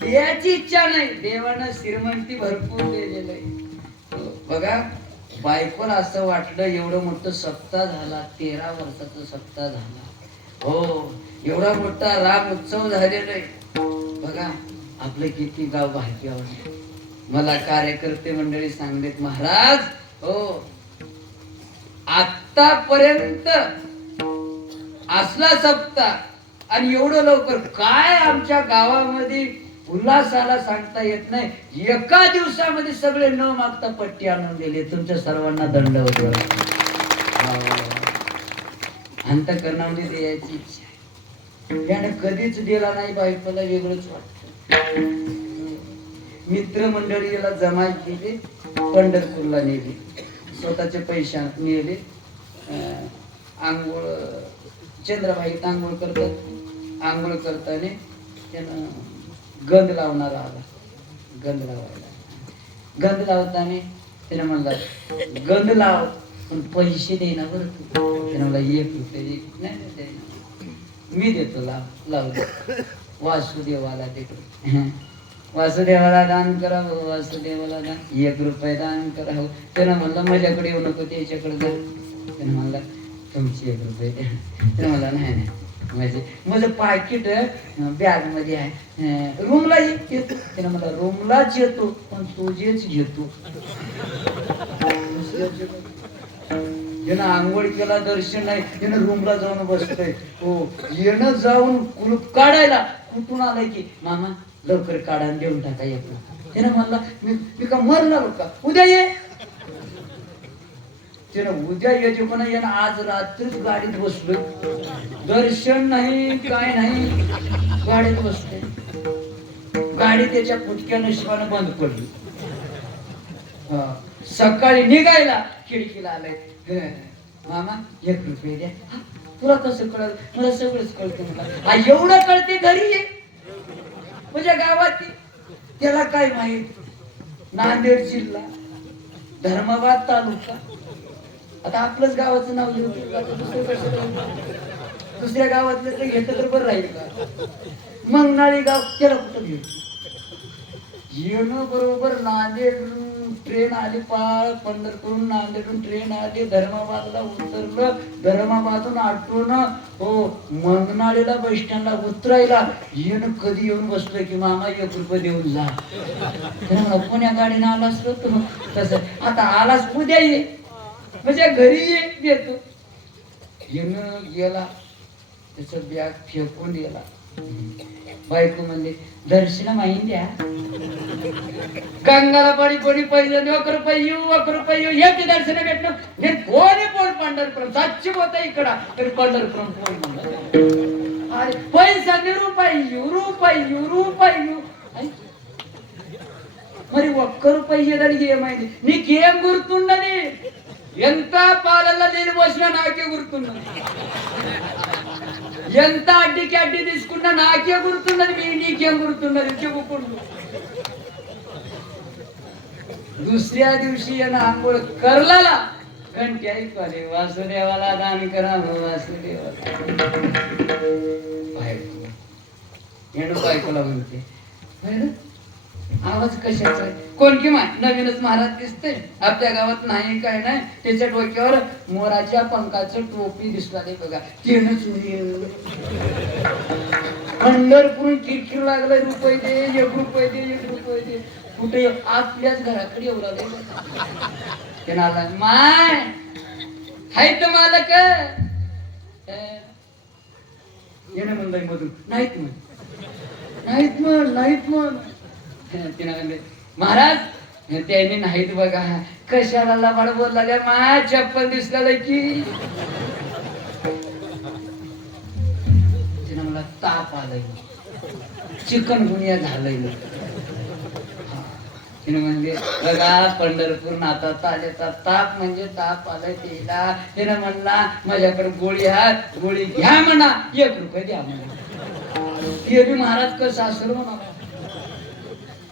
देवाची इच्छा नाही देवानं श्रीमंती भरपूर दिलेलं आहे. बघा बायकोला असं वाटलं एवढं मोठं सप्ताह झाला 13 वर्षाचा सप्ताह झाला. हो एवढा मोठा राम उत्सव झालेला आहे. बघा आपलं किती गाव भाग्यवान. मला कार्यकर्ते मंडळी सांगलेत महाराज हो आतापर्यंत असला सप्ताह आणि एवढं लवकर काय आमच्या गावामध्ये उल्हासाला सांगता येत नाही. एका दिवसामध्ये सगळे न मागता पट्टी आणून दिले. तुमच्या सर्वांना दंडवत. अंतःकरणामध्ये द्यायची इच्छा आहे. त्याने कधीच दिला नाही. बायकोला वेगळंच वाटत. मित्रमंडळी याला जमा केले पंढरपूरला नेले. स्वतःचे पैसे नेले. आंघोळ चंद्रबाईत आंघोळ करतात. आंघोळ करताना त्यानं गंध लावणारा आला. गंध लावताना त्याने म्हणला गंध लाव पण पैसे देना बरं तू. त्याने मला 1 रुपये नाही मी देतो लावलं. वासुदेवाला देतो. वासुदेवाला दान करावं. वासुदेवाला दान 1 रुपये दान करावं. त्यानं म्हणलं माझ्याकडे येऊ नको त्याच्याकडे जा. त्यानं म्हणला तुमची 1 रुपये द्या. त्यानं म्हणला नाही म्हणजे माझं पाकिट बॅग मध्ये आहे रूमला येतो. त्यानं मला रूमलाच येतो पण तुझेच घेतो. यानं आंघोळ केला दर्शन नाही. यानं रूमला जाऊन बसतोय. हो येणं जाऊन कुलूप काढायला कुठून आलाय की मामा लवकर काढा देऊन टाका येतो. त्यानं म्हणला मी का मरणार का उद्या ये. त्यानं उद्या येते पण यानं आज रात्रीच गाडीत बसलोय. दर्शन नाही काय नाही गाडीत बसते. गाडी त्याच्या फुटक्या नशिबानं बंद पडली. सकाळी निघायला खिडकीला आलाय. मामा 1 रुपये द्या. तुला कसं कळलं. मला सगळंच कळतं. मला एवढं कळते घरी ये म्हणजे गावात. त्याला काय माहित नांदेड जिल्हा धर्माबाद तालुका. आता आपलंच गावाचं नाव दुसऱ्या गावातलं तर घेतलं तर बरं राहील का. मंगनाळी गाव त्याला कुठं घेऊ. येणं बरोबर नांदेड ट्रेन आली पाळ पंढरपूरून नांदेडून ट्रेन आली. धर्माबादला उतरलं. धर्माबादून आटून हो मंगनाळीला बस स्टँडला उतरायला. येणं कधी येऊन बसलं की मामा 1 रुपये देऊन जा. कोण्या गाडीनं आला असलो तर तसं आता आलास उद्या ये म्हणजे घरी ये देतो. येणं गेला त्याच बॅग फेकून गेला. बायको म्हणले दर्शन माहीन द्या. गंगाला पाणी कोणी पैसे 1 रुपये येऊ 1 रुपये येऊ हे दर्शन भेटणं हे कोणी पोळ पंढरपूर सातशे होता इकडा तरी पंढरपूर पोळ अरे पैसा ರೂಪಾಯಿ మరి 1 రూపాయి దానికి ఏమైంది నీకేం గుర్తుండని ఎంత పాలల్లో నేను పోసినా నాకే గుర్తున్నది ఎంత అడ్డికి అడ్డి తీసుకున్నా నాకే గుర్తున్నది నీకేం గుర్తున్నది చెప్పుకుంటూ दुसऱ्या दिवशी यानं आंघोळ करलाला घंटी ऐकवाले वासुदेवाला दान करा वासुदेवाला बायकोला म्हणते आवाज कशाचा कोण किंवा नवीनच महाराज दिसते आपल्या गावात नाही काय नाही त्याच्या डोक्यावर मोराच्या पंखाचं टोपी दिसलाय बघा तेनच पंढरपूर किरकिर लागलाय रुपये दे 1 रुपये दे 1 रुपये दे कुठे आपल्याच घराकडे एवढा ते नाला माय हाय तर मालक येणं म्हणलंय मधून नाहीत म्हण तिनं म्हणले महाराज त्याने नाहीत बघा कशाला लबाड बोलला माय चप्पल दिसला की तिनं मला ताप आलाय चिकनगुनिया झालंय तिने म्हणजे बघा पंढरपूर नाथा ताल्याचा ताप म्हणजे ताप आलाय तिला तिनं म्हणला माझ्याकडे गोळी हात गोळी घ्या म्हणा 1 रुपये द्या म्हणा ते बी महाराज कसं असलं म्हणा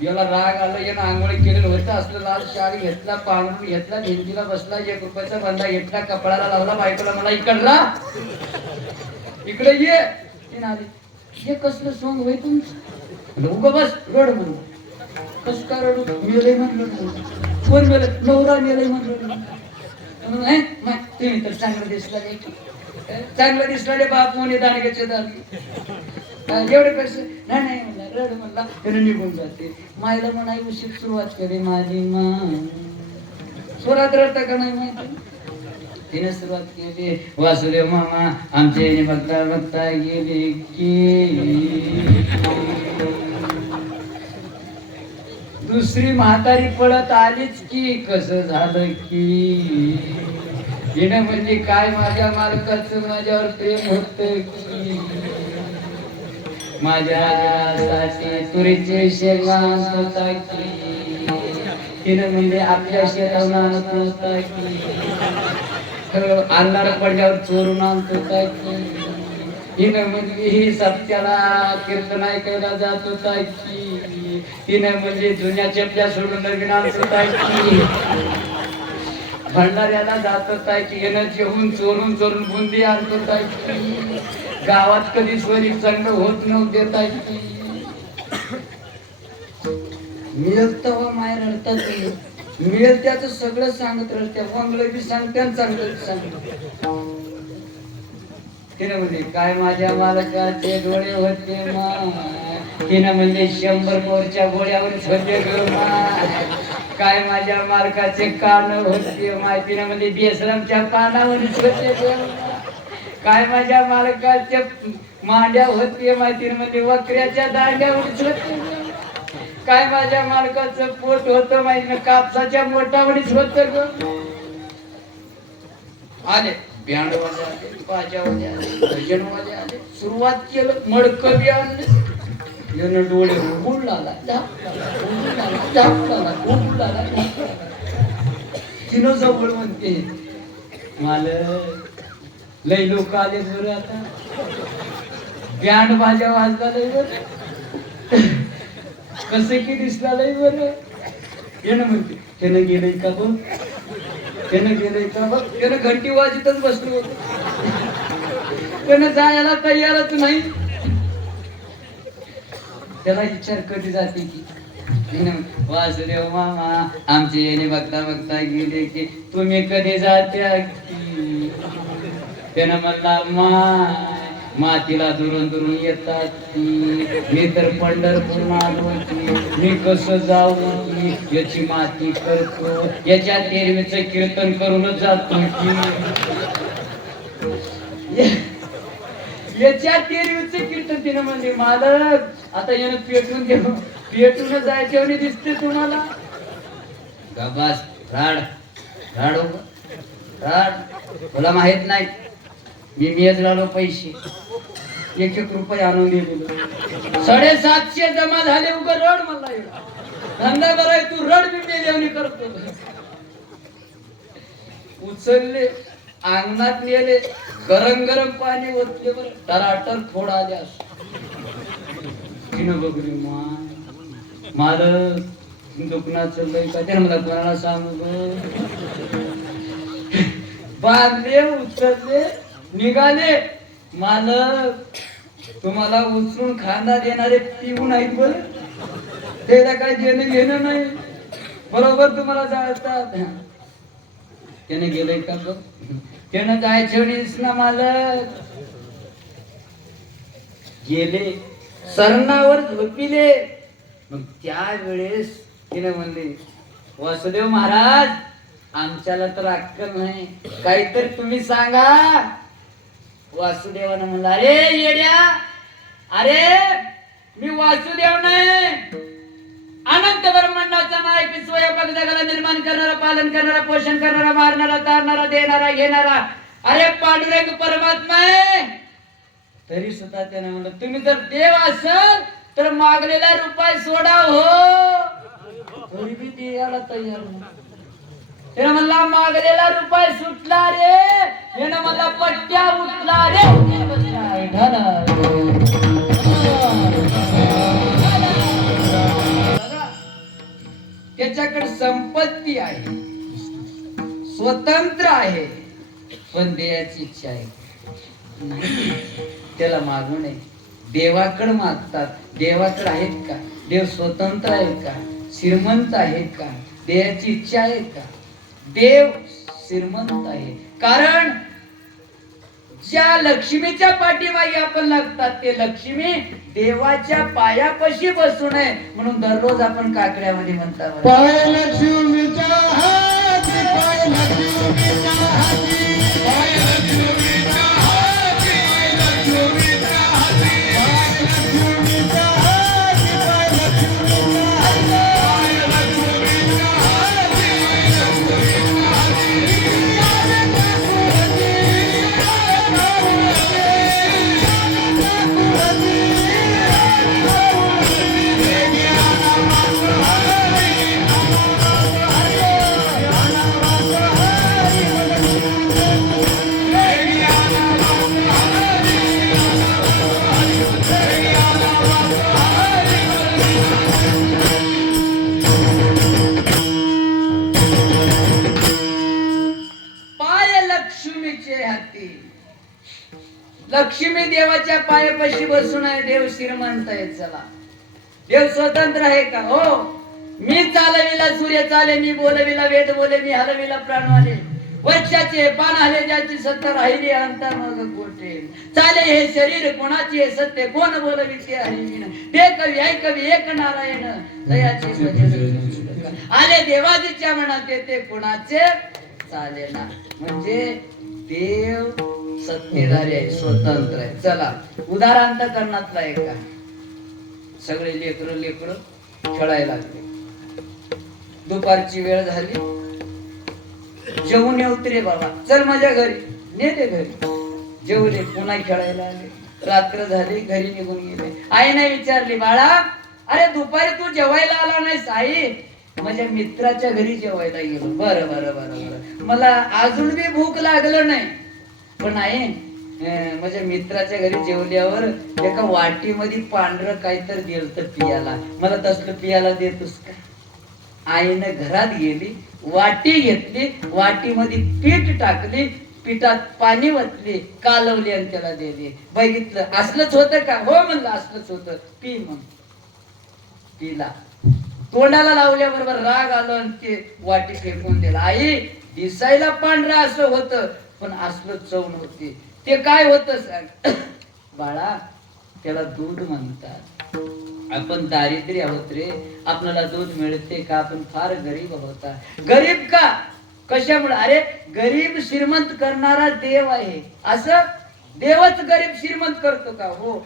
याला राग आला यानं आंघोळी केलेलं होतं असलं लाल शाल घेतला पांघरून घेतला भिंतीला बसला 1 रुपयाचा बंदा घेतला कपडाला लावला बायकोला मला इकडला इकडे ये तिने आली हे कसलं सोंग होय तुमचं उगा बस रड म्हणून कस का रडू मेलय म्हणलं कोण मेलं नवरा मेलय म्हणलं तुम्ही तर चांगलं दिसला रे बाप मोने दाणग्याचे दाणी एवढे पैसे नाही म्हणला रड म्हणला त्याने निघून जाते मायला म्हणाय उशीर सुरुवात करे माझी मा स्वरात रडता का नाही माहिती तिने सुरुवात केली वासुदेव मामा आमचे बघता बघता गेले की दुसरी म्हातारी पळत आलीच की कसं झालं की हिनं म्हणजे काय माझ्या मालकाचं माझ्यावर प्रेम होत की माझ्यासाठी तुरीचे शेंगा आणत होता की तिनं म्हणजे आपल्या शेतावर आणत नव्हता की आणणार पडल्यावर चोरून आणत होता की हिनं म्हणजे ही सत्याला कीर्तन ऐकायला जात होता की तिनं म्हणजे जुन्या चपल्या सोडून नवीन आणत होता की भंडाऱ्याला जात होता की हिनं जेवून चोरून बुंदी आणत होता की गावात कधी स्वरी चांगलं होत नव्हते देता की मिळत माय रडतात मिळेल त्याचं सगळं सांगत रडत्या वंगलं बी सांगते आणि चांगलं बी सांगते तिनं म्हणजे काय माझ्या मालकाचे डोळे होते तिनं म्हणजे 100 मोरच्या गोळ्यावरच होते काय माझ्या मालकाचे कान होते माहितीनं म्हणजे बेसरमच्या पानावरच होते काय माझ्या मालकाचे मांड्या होते माहितीनं म्हणजे वक्र्याच्या दांड्यावरच होते काय माझ्या मालकाचं पोट होतं माहिती कापसाच्या मोठावरच होत आले बँड वाले आले बाजा वाले आले भजन वाले आले सुरुवात केलं मडकं बी आणलं यानं डोळे उघडला तिनं जवळ म्हणते मालक लय लोक आले बरं आता बँड बाजा वाजला लय बरं कसं की दिसला लय बरं यानं म्हणते त्यानं गेलंय का बघ त्यानं घंटी वाजतच बसलो होतो त्यानं जायला तयारच नाही त्याला विचार कधी जाते की वासुदेव मामा आमचे येणे बघता बघता गेले की तुम्ही कधी जात्या की त्यानं म्हणला मातीला दुरून येतात की मी तर पंढरपूर आलो की मी कसं जाऊ की याची माती करतो याच्या तेरवीचं कीर्तन करूनच जातो की याच्या तेरवीचं कीर्तन तिनं म्हणजे मालक आता यानं पेटून जायच्यावर दिसते तुम्हाला गबास राड तुला माहित नाही मी मेज लावलो पैसे 1 रुपये आणून दिलेलो 750 जमा झाले उगा रड मला धंदा कराय तू रड बी मेल्यावनी करतो उचलले अंगणात नेले गरम पाणी ओतले बरं टराटर फोड आले तिनं बघली मालक दुकानात चाललंय का त्यानं मला कोणाला सांगू बांधले उचलले निघाले मालक तुम्हाला उचलून खांदा देणारे पिऊन आहेत बरं त्याला काय देणं घेणं नाही बरोबर तुम्हाला जाळतात त्याने गेलंय का बघ त्यानं जायचं ना मालक गेले सरणावर झोपिले मग त्यावेळेस तिने म्हणले वासुदेव महाराज आमच्याला तर अक्कल नाही, काहीतरी तुम्ही सांगा. वासुदेवानं म्हणला, अरे येड्या, अरे मी वासुदेव नाही, अनंत ब्रह्मांडाचा नायक, स्वयंपाक जगाला निर्माण करणारा, पालन करणारा, पोषण करणारा, मारणारा, तारणारा, देणारा, घेणारा, अरे पांडुरंग परमात्मा आहे. तरी सुद्धा त्याने म्हणलं, तुम्ही जर देव असाल तर मागलेला रुपये सोडा हो. तरी बी द्यायला तयार नाही. त्याने म्हणला, मागलेला रुपये सुटला रे, त्याने मला पट्ट्या उठला रे. त्याच्याकडे संपत्ती आहे, स्वतंत्र आहे, पण देयाची इच्छा आहे नाही. त्याला मागू नये. देवाकडे मागतात, देवाकडे आहेत का? देव स्वतंत्र आहेत का? श्रीमंत आहेत का? देयाची इच्छा आहे का? देव श्रीमंत आहे. कारण ज्या लक्ष्मीच्या पाठीमागे आपण लागतात, ते लक्ष्मी देवाच्या पायापाशी बसू नये म्हणून दररोज आपण काकड्यामध्ये म्हणता, पाय लक्ष्मीच्या हाती, पाय लक्ष्मीच्या हाती, पाय लक्ष्मीच्या हाती, पाय लक्ष्मीच्या हाती, पाय लक्ष्मीच्या हाती, पाय लक्ष्मीच्या लक्ष्मी देवाच्या पायापाशी बसून आहे. देव श्रीमंत आहे. चला, देव स्वतंत्र आहे का? हो. मी चालविला सूर्य चाले, मी बोलविला वेद बोले, मी हलविला प्राण आले, वच्याचे पान आले, ज्याची सत्ता राहिली अंतर मग कोठे. चाले हे शरीर कोणाचे, हे सत्य कोण बोलविते हरिण. ते कवी ऐ कवी एक नारायण, दयाचे आले देवाजीच्या मनात, ते कोणाचे चाले ना. म्हणजे देव सत्तेधारी आहे, स्वतंत्र आहे. चला, उदाहरणार्थ आहे का? सगळे लेकरं खेळायला लागले. दुपारची वेळ झाली, जेवून येऊ रे बाबा, चल माझ्या घरी. नेले घरी, जेवले, पुन्हा खेळायला आले. रात्र झाली, घरी निघून गेले. आईने विचारली, बाळा अरे दुपारी तू जेवायला आला नाहीस? आई, माझ्या मित्राच्या घरी जेवायला गेलो. बरं बरं बरं बरं, मला अजून बी भूक लागलं नाही, पण आहे माझ्या मित्राच्या घरी जेवल्यावर एका वाटीमध्ये पांढरं काहीतरी दिलं तर पियाला, मला तसलं पियाला देतोस का? आईनं घरात गेली, वाटी घेतली, वाटीमध्ये पीठ टाकली, पिठात पाणी वतली, कालवली आणि त्याला दिली. बघितलं, असलंच होतं का? हो म्हणलं, असलंच होतं. पी मग. पिला. तोंडाला लावल्याबरोबर राग आलो आणि ते वाटी फेकून दिला. आई, दिसायला पांढरा असं होतं, पण असलं चव नव्हती. ते काय होतं सांग? बाळा, त्याला दूध म्हणतात. आपण दारिद्र्य आहोत रे, आपल्याला दूध मिळते का? आपण फार गरीब आहोत. गरीब का? कशामुळे? अरे गरीब श्रीमंत करणारा देव आहे. असं देवच गरीब श्रीमंत करतो का? हो.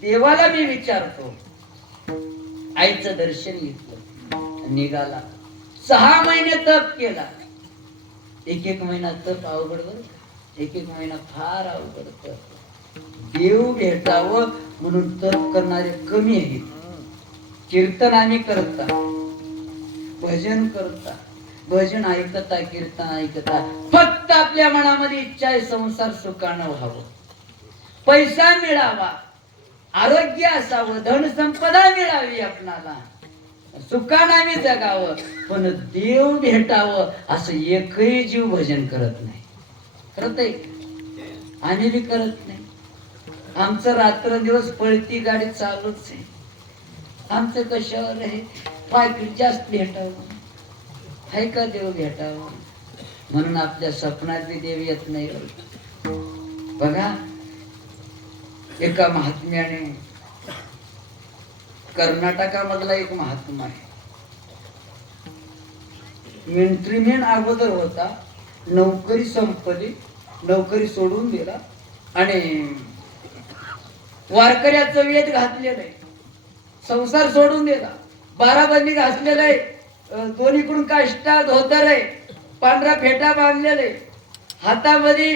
देवाला मी विचारतो. आईचं दर्शन घेतलं, निघाला. 6 महिने तप केला. एक महिना तप अवघड बर, एक महिना फार अवघड तप. देव भेटावं म्हणून तप करणारे कमी आहेत. कीर्तन आम्ही करता, भजन करता, भजन ऐकता, कीर्तन ऐकता. फक्त आपल्या मनामध्ये इच्छा आहे संसार सुखानं व्हावं, पैसा मिळावा, आरोग्य असावं, धन संपदा मिळावी, आपणाला सुखानं आम्ही जगावं. पण देव भेटावं असं एकही जीव भजन करत नाही. करत आहे? आम्ही बी करत नाही. आमचं रात्रंदिवस पळती गाडी चालूच आहे. आमचं कशावर आहे? पायपीट जास्त भेटावं आहे का देव भेटावं म्हणून आपल्या स्वप्नात बी देव येत नाही. बघा, एका महात्म्याने, कर्नाटकामधला एक महात्मा आहे, मिलिटरीमॅन अगोदर होता, नोकरी संपली, नोकरी सोडून दिला आणि वारकऱ्याचं वेद घातलेलं आहे, संसार सोडून दिला, बाराबंदी घातलेलं आहे, दोन्हीकडून काष्टा धोतर आहे, पांढरा फेटा बांधलेला आहे, हातामध्ये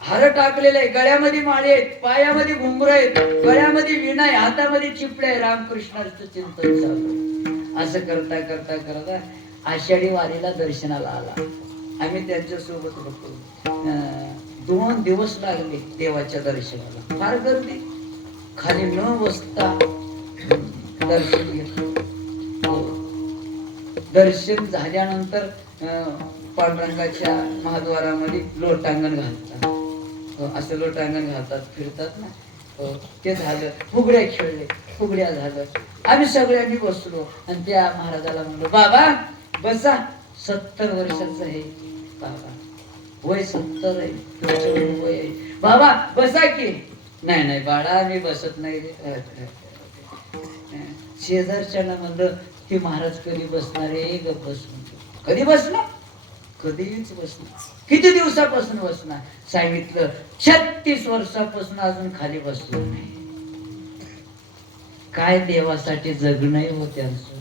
हार टाकलेले आहे, गळ्यामध्ये माळे आहेत, पायामध्ये घुंगर आहेत, गळ्यामध्ये विणा आहे, हातामध्ये चिपळे आहे, रामकृष्णाचं चिंतन चालू. असं करता करता करता आषाढी वारीला दर्शनाला आला. आम्ही त्यांच्या सोबत होतो. 2 दिवस लागले देवाच्या दर्शनाला, फार गर्दी, खाली न बसता दर्शन घेतलं. दर्शन झाल्यानंतर पांडुरंगाच्या महाद्वारामध्ये लोटांगण घालतात, असं लोटांगण घालतात, फिरतात ना, ते झालं. फुगड्या खेळले, फुगड्या झालं. आम्ही सगळ्यांनी बसलो आणि त्या महाराजाला म्हणलो, बाबा बसा. 70 वर्षाचं आहे बाबा, वय 70 आहे, तुमचं वय आहे. बाबा बसा की. नाही नाही बाळा, मी बसत नाही रे. शेजारच्यानं म्हणलं, की महाराज कधी बसणार आहे? गप्प बस. कधी बसणार? कधीच बसणार. किती दिवसापासून बसणार? सांगितलं 36 वर्षापासून अजून खाली बसलो नाही. काय देवासाठी जगणं आहे हो त्यांचं.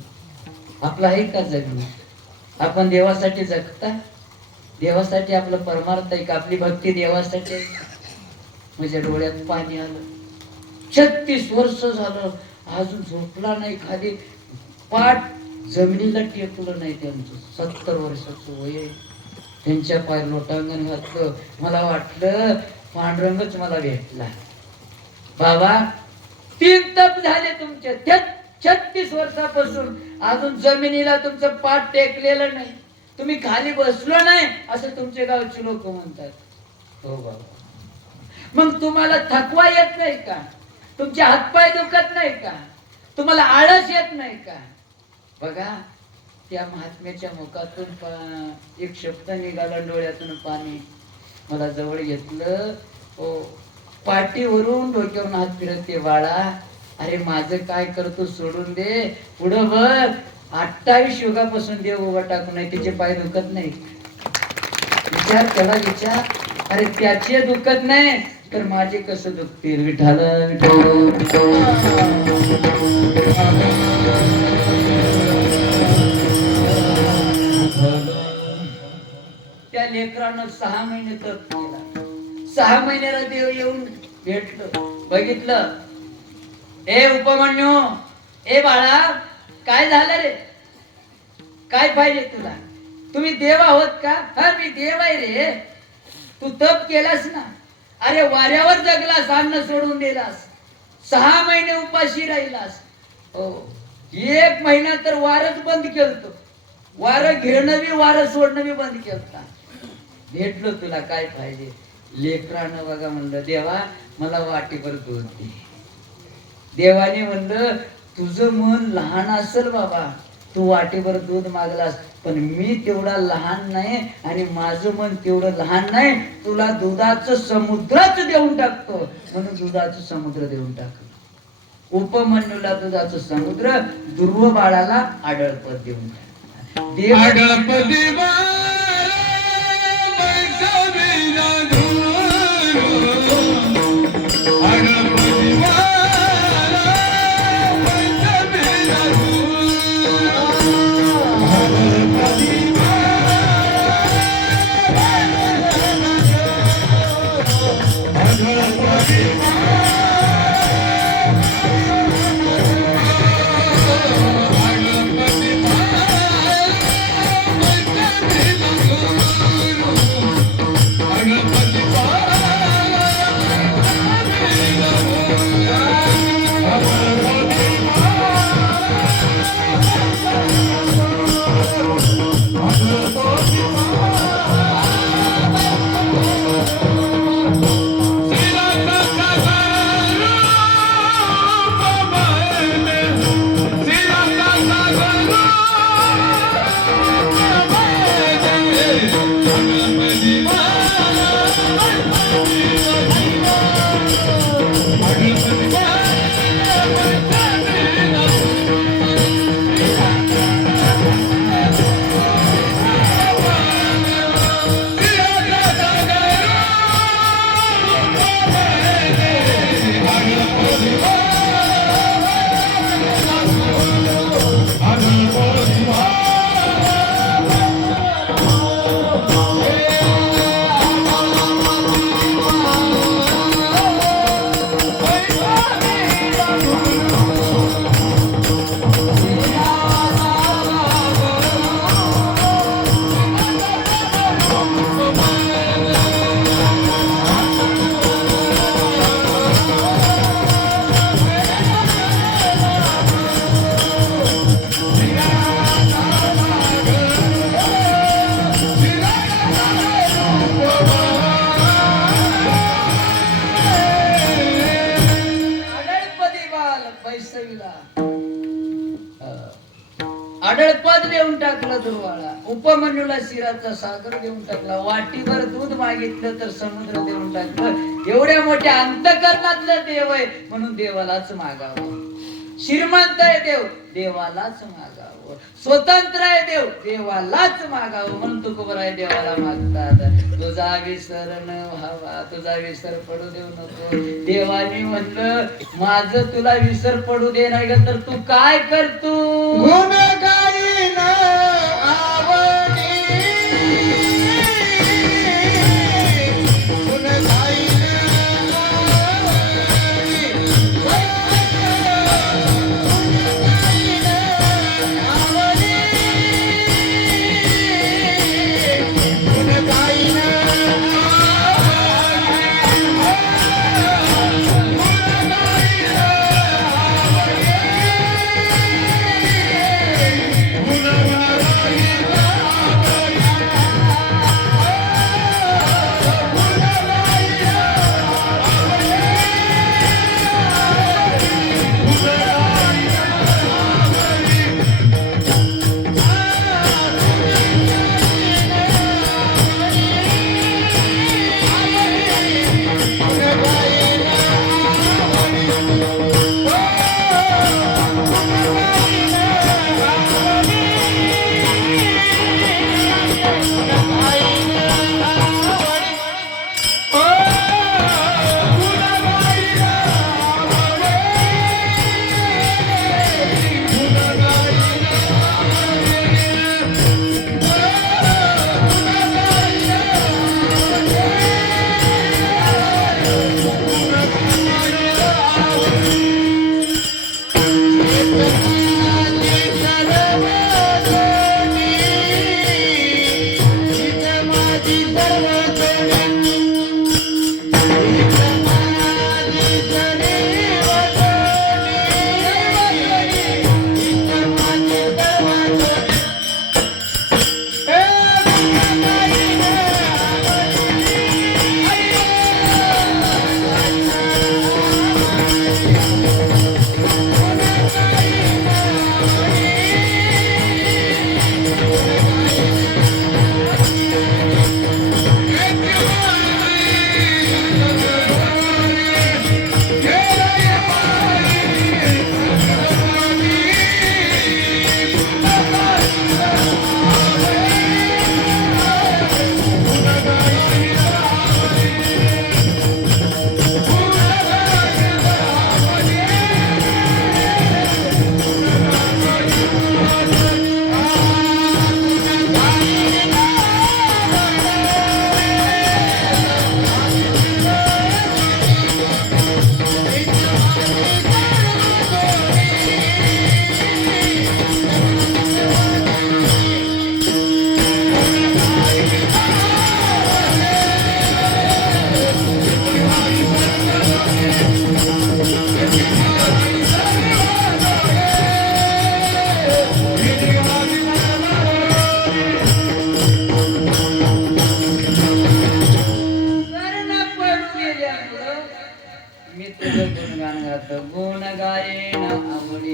आपलं आहे का जगणं? आपण देवासाठी जगता? देवासाठी आपलं परमार्थ आहे का? आपली भक्ती देवासाठी आहे? माझ्या डोळ्यात पाणी आलं. 36 वर्ष झालं अजून झोपला नाही खाली, पाठ जमिनीला टेकलं नाही त्यांचं. 70 वर्षाचं वय. त्यांच्या पाय लोटांगण घातलं. मला वाटलं पांडुरंगच मला भेटला. बाबा 3 तप झाले तुमचे, 36 वर्षापासून अजून जमिनीला तुमचं पाठ टेकलेलं नाही, तुम्ही खाली बसलो नाही, असं तुमचे गावचे लोक म्हणतात. हो बाबा. मग तुम्हाला थकवा येत नाही का? तुमचे हातपाय दुखत नाही का? तुम्हाला आळस येत नाही का? बघा त्या महात्म्याच्या मुखातून एक शब्द निघाला, डोळ्यातून पाणी. मला जवळ घेतलं, पाठीवरून डोक्यावरून हात फिरवते, बाळा अरे माझं काय करतो सोडून दे, पुढं बघ. 28 युगापासून देव उभा टाकू नाही, तिचे पाय दुखत नाही. विचार त्याला विचार. अरे त्याचे दुखत नाही तर माझे कसं दुखतील? विठाल त्या लेकरानं 6 महिने तप केला. 6 महिन्याला देव येऊन भेटलं, बघितलं. ए उपमन्यू, ए बाळा काय झालं रे? काय पाहिजे तुला? तुम्ही देव आहोत का? हा मी देव आहे रे. तू तप केलास ना, अरे वाऱ्यावर जगलास, अन्न सोडून दिलास, 6 महिने उपाशी राहिलास. हो 1 महिना तर वारच बंद केलतो. वारं घेणं बी वारं सोडणं बी बंद केलता. भेटलो तुला, काय पाहिजे? लेकरानं बघा म्हणलं, देवा मला वाटीभर दूध दे. देवाने म्हणलं तुझं मन लहान असेल बाबा, तू वाटीभर दूध मागलास, पण मी तेवढा लहान नाही आणि माझं मन तेवढं लहान नाही, तुला दुधाचं समुद्रच देऊन टाकतो. म्हणून दुधाचं समुद्र देऊन टाकलं. उपमन्यूला दुधाचं समुद्र, दुर्व बाळाला आडळपद देऊन टाकलं. देव आडळपद देऊन टाकलं दुर्वाळा, उपमन्यूला शिराचा सागर देऊन टाकला, वाटीभर दूध मागितलं तर समुद्र देऊन टाकलं. एवढ्या मोठ्या अंतकरणातलं देव आहे म्हणून देवालाच मागावं. श्रीमंत आहे देव, देवालाच मागावं. स्वतंत्र आहे देव, देवालाच मागावं. म्हणून तुकोबराय देवाला मागतात. तुझा विसर न व्हावा, तुझा विसर पडू देऊ नको. देवाने म्हणलं माझं तुला विसर पडू दे नाही तर तू काय करतो. गुण गाईन आवडी, गुण गाईन गुण गायेन आवडी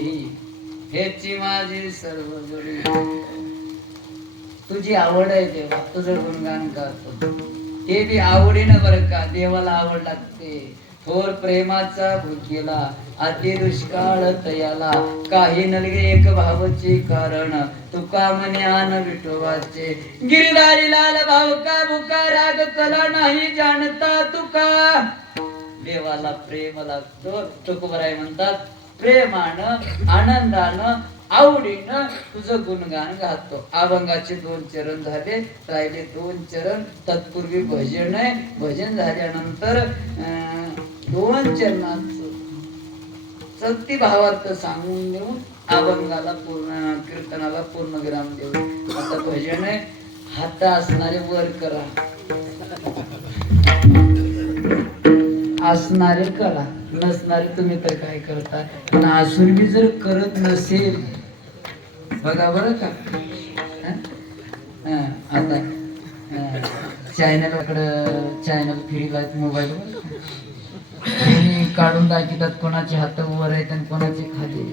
हेची माझी सर्व बळी. तुझी आवड आहे देवा, तुझं गुणगान करतो ते बी आवडीनं बरं का. देवाला आवड लागते. थोर प्रेमाचा भुकेला अति दुष्काळ तयाला काही नलगे एक भावची कारण तुका मने आन विठोबाचे. गिरधारी लाल भाव का भुका राग कला नाही जाणता तुका. देवाला प्रेम लागतो. तुकोबराय म्हणतात प्रेमानं आनंदानं आवडीनं तुझं गुणगान गातो. अभंगाचे 2 चरण झाले, राहिले 2 चरण. तत्पूर्वी भजन आहे. भजन झाल्यानंतर 2 चरणांच सक्ती भावार्थ सांगून देऊन अभंगाला पूर्ण कीर्तनाला पूर्ण विराम देऊ. आता भजन आहे. हात असणारे वर करा, असणारे करा, नसणारे तुम्ही तर काय करता. पण असून बी जर करत नसेल बघा बरं का. आता चॅनल फिरीला मोबाईलवर काढून दाखवतात कोणाचे हात वर आहेत आणि कोणाचे खाली.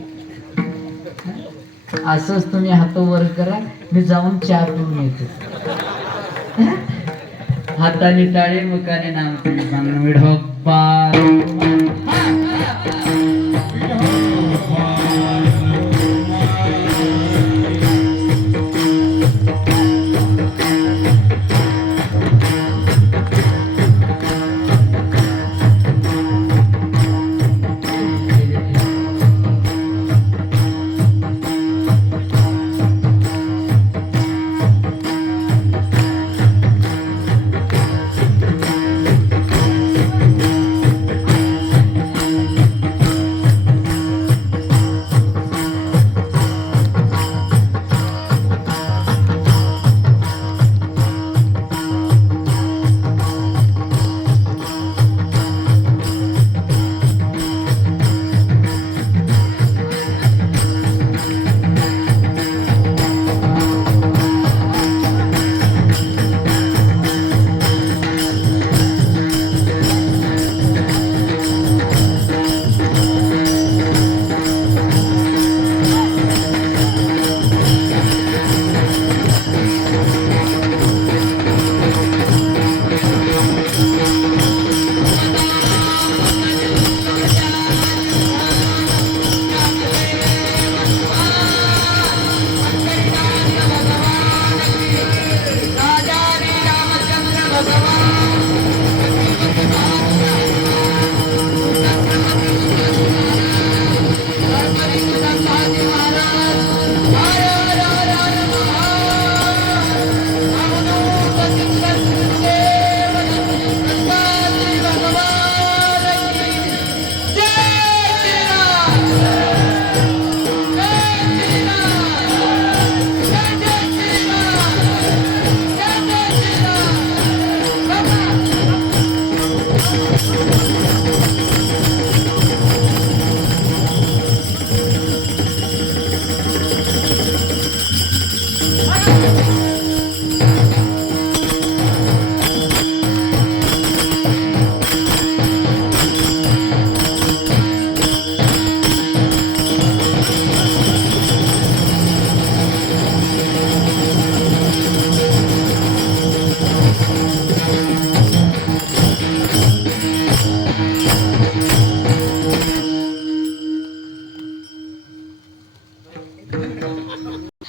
असंच तुम्ही हात वर करा, मी जाऊन चहा पिऊन येतो. हाताने टाळे मुखाने नाम सांगणं विठोबा.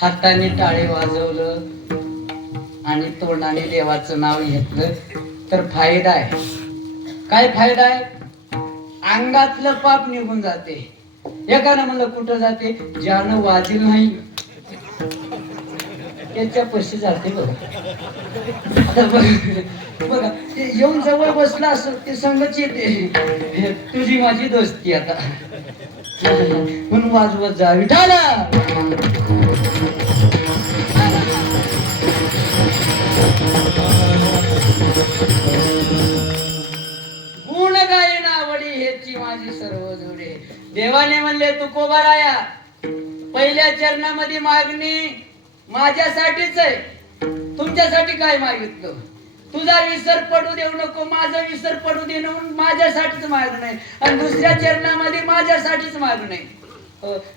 हाताने टाळे वाजवलं आणि तोंडाने देवाचं नाव घेतलं तर फायदा आहे. काय फायदा आहे? अंगातलं पाप निघून जाते. एकानं म्हणलं कुठं जाते? ज्यानं वाजील नाही त्याच्या पशी जाते. बघा आता बघा ते येऊन जवळ बसला असं ते संगच येते. तुझी माझी दोस्ती आता म्हणून वाजवत जा विठाला. गुण गायन आवडी हेची माझी सर्व जोडे. देवाने म्हणले तुकोबाराया पहिल्या चरणामध्ये मागणी माझ्यासाठीच आहे. तुमच्यासाठी काय मागितलं? तुझा विसर पडू देऊ नको, माझा विसर पडू दे म्हणून माझ्यासाठीच मागणं आहे. आणि दुसऱ्या चरणामध्ये माझ्यासाठीच मागणं आहे.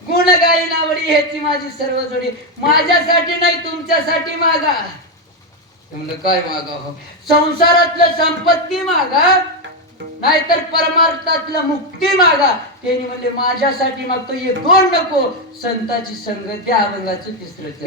गुण गायन आवडी ह्याची माझी सर्व जोडी. माझ्यासाठी नाही तुमच्यासाठी मागा. म्हणलं काय मागा? संसारातलं संपत्ती मागा नाहीतर परमार्थातलं मुक्ती मागा. त्यांनी म्हणले माझ्यासाठी मागतो. हे दोन नको, संताची संगती अभंगाचं तिसरं.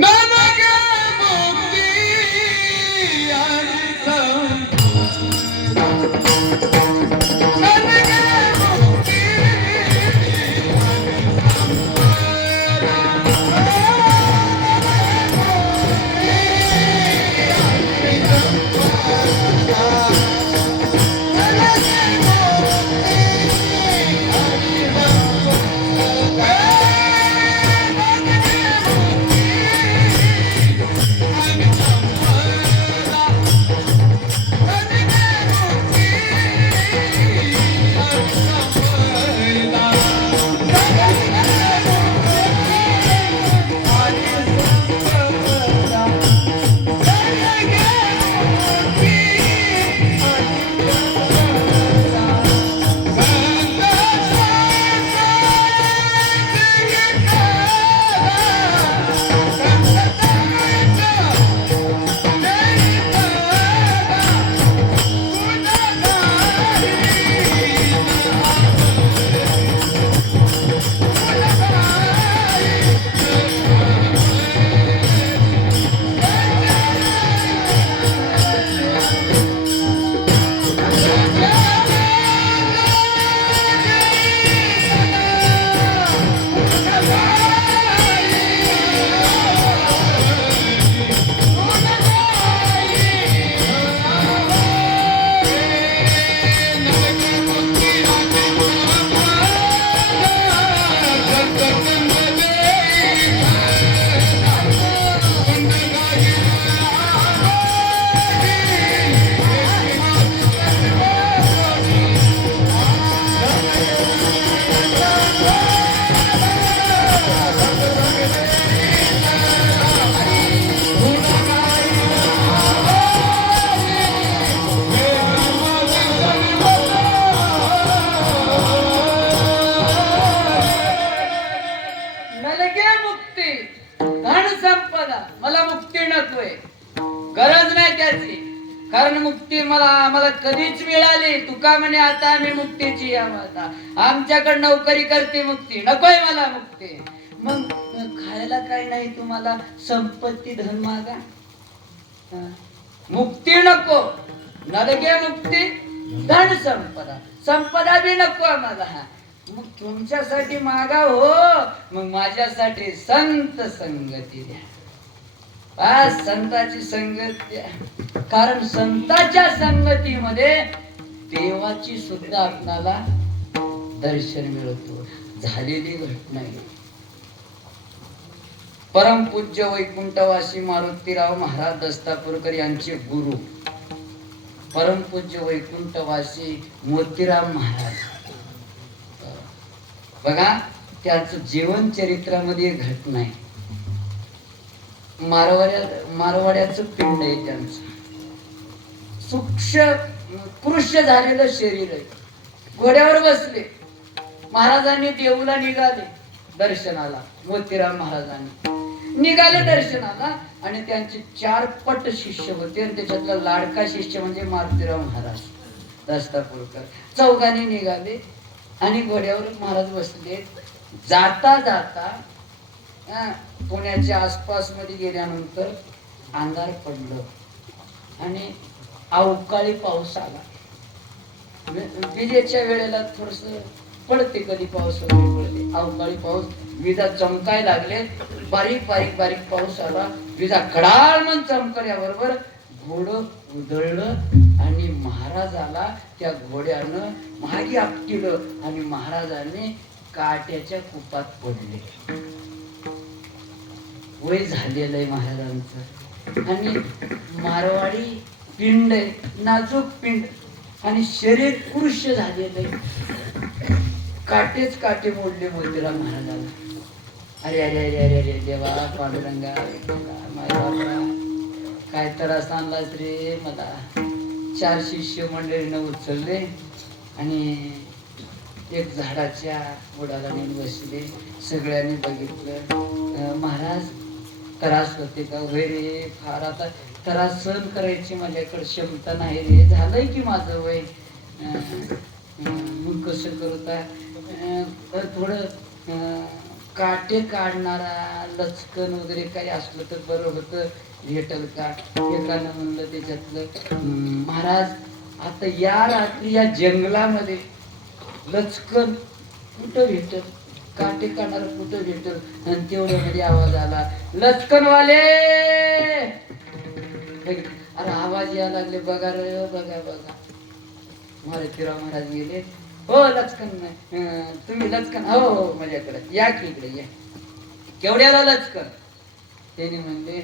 कधीच मिळाली. तुका म्हणे आता आम्ही मुक्तीची यावं, आता आमच्याकडे नोकरी करते मुक्ती, नकोय मला मुक्ती. मग खायला काय नाही तुम्हाला, संपत्ती धन मागा. मुक्ती नको, नलगे मुक्ती धन संपदा, संपदा बी नको आम्हाला. मग तुमच्यासाठी मागा हो, मग माझ्यासाठी संत संगती द्या. आज संताची संगत द्या, कारण संताच्या संगतीमध्ये देवाची सुद्धा आपणाला दर्शन मिळतो. झालेली घटना आहे. परमपूज्य वैकुंठवासी मारुतीराव महाराज दस्तापूरकर यांचे गुरु परमपूज्य वैकुंठवासी मोतीराम महाराज. बघा त्यांचं जीवन चरित्रामध्ये एक घटना आहे. मारवाड्याचं पिंड आहे त्यांचं, सूक्ष्म कृष्य झालेलं शरीर आहे. घोड्यावर बसले, महाराजांनी देऊला निघाले दर्शनाला. मोतीराम महाराजांनी निघाले दर्शनाला आणि त्यांचे 4 पट शिष्य होते आणि त्याच्यातला लाडका शिष्य म्हणजे मारुतीराव महाराज दस्तापूरकर. चौघांनी निघाले आणि घोड्यावर महाराज बसले. जाता जाता पुण्याच्या आसपास मध्ये गेल्यानंतर अंधार पडलं आणि अवकाळी पाऊस आला. विजेच्या वेळेला थोडस पडते, कधी पाऊस वगैरे पडते. अवकाळी पाऊस, विजा चमकाय लागले, बारीक बारीक बारीक पाऊस आला. विजा कडाळ म्हणून चमकल्याबरोबर घोडं उधळलं आणि महाराजाला त्या घोड्यानं मागे आपटिलं आणि महाराजांनी काट्याच्या कुपात पडले. वय झालेलं आहे महाराजांचं आणि मारवाडी पिंड आहे, नाजूक पिंड आणि शरीर कृष्य झालेलं आहे. काटेच काटे मोडले मोतीराम महाराजाला. अरे अरे अरे अरे अरे देवा, पांडुरंगा, काय त्रास आणलास रे मला. 4 शिष्य मंडळीनं उचलले आणि एक झाडाच्या बुडाला नेऊन बसले. सगळ्यांनी बघितलं. महाराज त्रास होते का? होय रे, फार आता त्रास सहन करायची माझ्याकडे क्षमता नाही रे, झालंय की माझं वय. मग कसं करता? थोडं काटे काढणारा लचकन वगैरे काही असलं तर बरं होतं, भेटल का? एकानं म्हणलं त्याच्यातलं, महाराज आता या रात्री या जंगलामध्ये लचकन कुठं भेटल, काटे काढणार कुठं भेटल? आणि तेवढ्यामध्ये आवाज आला, लचकनवाले. अरे आवाज यायला लागले, बघा रे बघा बघा. मारुतीराव महाराज गेले. हो लचकन, तुम्ही लचकन? हो हो माझ्याकडे या की, इकडे या. केवढ्याला लचकन? त्याने म्हणले,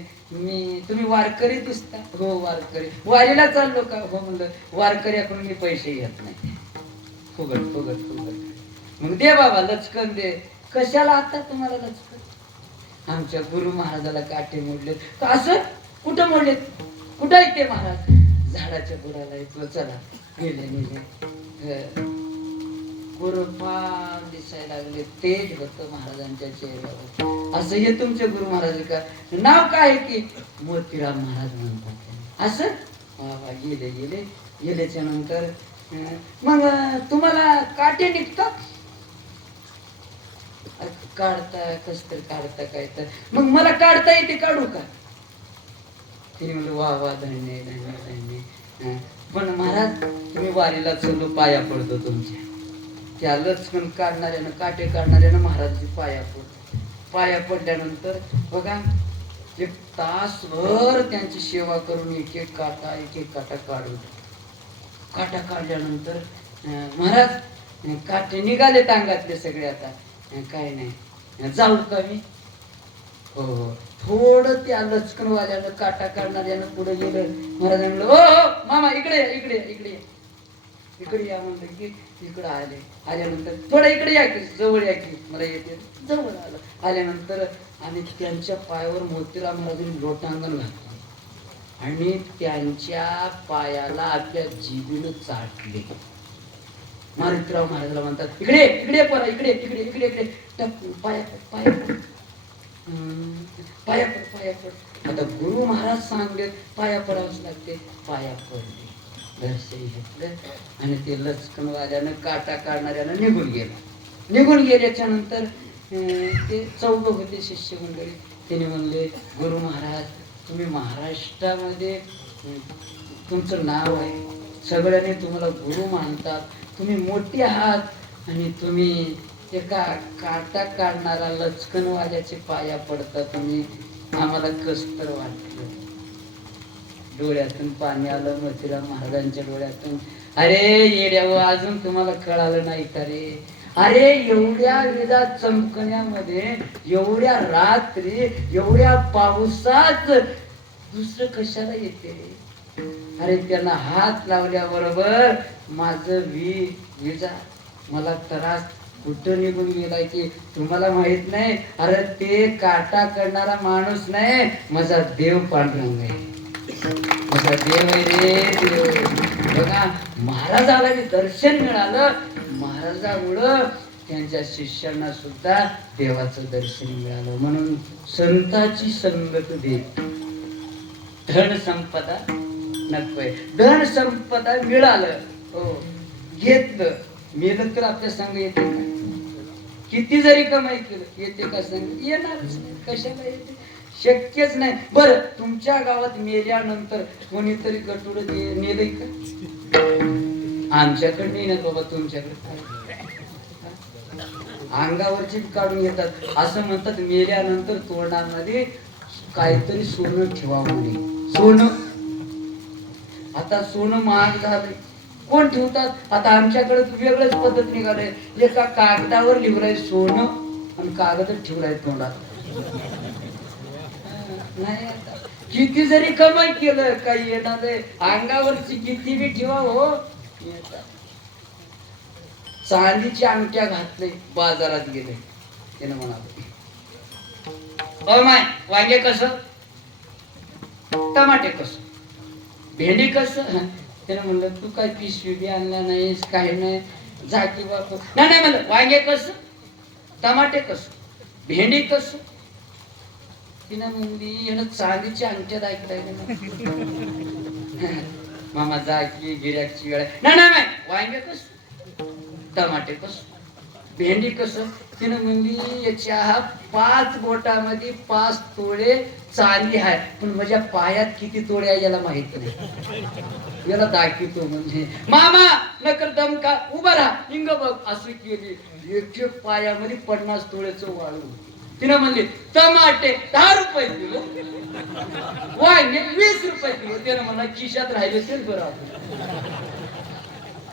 तुम्ही वारकरी दिसता. हो वारकरी. वारीला चाललो का? हो म्हणलं, वारकऱ्याकडून मी पैसे घेत नाही. फुगट फुगट फुगट. मग दे बाबा लचकन दे. कशाला आता तुम्हाला लचकन? आमच्या गुरु महाराजाला काटे मोडले. असं कुठं मोडलेत? कुठं आहे ते महाराज? झाडाच्या बुडाला येतो. चला गेले नेले. गुरुपान दिसायला लागले, तेज होत महाराजांच्या चेहऱ्यावर. असं हे तुमचे गुरु महाराज का? नाव काय की मोतीराम महाराज म्हणतात. असं बाबा गेले गेले. गेल्याच्या नंतर मग तुम्हाला काटे निघतात? काढता कस तर काढता काय तर. मग मला काढता येते, काढू का? ते म्हणलं वा वा, धन्य धन्य धन्य. पण महाराज तुम्ही वारीला चलो, पाया पडतो तुमच्या. त्या लचकन काढणाऱ्यानं, काटे काढणाऱ्यानं महाराजची पाया पडतो. पाया पडल्यानंतर बघा 1 तासभर त्यांची सेवा करून एक एक काटा काढून. काटा काढल्यानंतर महाराज काटे निघाले अंगातले सगळे. आता काय नाही, जाऊ का मी? हो हो. थोडं त्या लचकनवाल्यानं, काटा काढणाऱ्यानं पुढे गेलं. महाराज म्हणलं, हो हो मामा इकडे इकडे इकडे इकडे या म्हणलं की इकडं आले. आल्यानंतर थोडं इकडे या की, जवळ या की, मला येते. जवळ आलं. आल्यानंतर आणि त्यांच्या पायावर मोतीराम महाराजांनी लोटांगण घातलं आणि त्यांच्या पायाला आपल्या जिभेनं चाटले. मारुतीराव महाराजाला म्हणतात, इकडे इकडे पडा, इकडे इकडे इकडे इकडे पाया पाया पाया पड पाया पड. आता गुरु महाराज सांगले पाया पडावंच लागते. पाया पडले. दर्शन घेतलं आणि ते लचकनवाल्यानं काटा काढणाऱ्यानं निघून गेल्याच्या नंतर ते चौघ होते शिष्य मंडळी. त्याने म्हणले, गुरु महाराज तुम्ही महाराष्ट्रामध्ये तुमचं नाव आहे, सगळ्यांनी तुम्हाला गुरु मानतात, तुम्ही मोठे आहात आणि तुम्ही एका काटा काढणारा लचकनवाल्याचे पाया पडता, तुम्ही आम्हाला कसतर वाटलं. डोळ्यातून पाणी आलं मोतीराम महाराजांच्या डोळ्यातून. अरे येड्यावं, अजून तुम्हाला कळालं नाही का रे? अरे एवढ्या विजा चमकण्यामध्ये, एवढ्या रात्री, एवढ्या पावसात दुसरं कशाला येते रे? अरे त्यांना हात लावल्याबरोबर माझं विजा मला त्रास कुठं निघून गेलाय की तुम्हाला माहित नाही. अरे ते काटा करणारा माणूस नाही, माझा देव पांडुरंग आहे, माझा देव आहे रे देव. बघा महाराजाला दर्शन मिळालं, महाराजामुळं त्यांच्या शिष्यांना सुद्धा देवाचं दर्शन मिळालं. म्हणून संताची संगत दे. धन संपदा नकोय, धन संपदा मिळालं, हो घेतलं, मेहनत तर आपल्या संग येते का? किती जरी कमाई केलं येते का संग? येणारच नाही. कशाला येते? शक्यच नाही. बरं तुमच्या गावात मेल्यानंतर कोणीतरी गटुड नेलंय का? आमच्याकडे नाही ना बाबा, तुमच्याकडे अंगावरची काढून येतात. असं म्हणतात मेल्यानंतर तोंडामध्ये काहीतरी सोनं ठेवावं म्हणे. सोनं आता सोनं महाग झालंय, कोण ठेवतात? आता आमच्याकडे वेगळंच पद्धत निघालंय. एका कागदावर लिहिलंय सोनं आणि कागद ठेवलाय तोंडात. नाही आता किती जरी कमाई केलं काही येणार आहे, अंगावरची किती बी ठेवा हो. चांदीच्या अंगठ्या घातले, बाजारात गेले, त्यानं म्हणाले माय वांगे कसं, टमाटे कसं, भेंडी कसं. त्यानं म्हणलं तू काय पिशवी बी आणला नाहीस, काही नाही, जा की बाप. नाही म्हणलं वांगे कसं, टमाटे कसं, भेंडी कसं. तिनं म्हणली यानं चांदीच्या अंगठ्यात ऐकलाय मामा जा की गिऱ्हाईकाची वेळ आहे. नाही वांगे कसं, टमाटे कसं, भेंडी कसं. तिनं म्हणली याच्या 5 बोटामध्ये 5 तोळे चांदी आहे, पण माझ्या पायात किती तोळे आहे याला माहित नाही, याला दाखवतो. म्हणजे मामा नकर दम का, उभा राहा, हिंग बघ. असं केली, एक पायामध्ये 50 तोळ्याचं वाळू. तिनं म्हणली टमाटे 10 रुपये किलो, वांगे 20 रुपये किलो. त्यानं म्हणला खिशात राहिले तेच बरं आपण.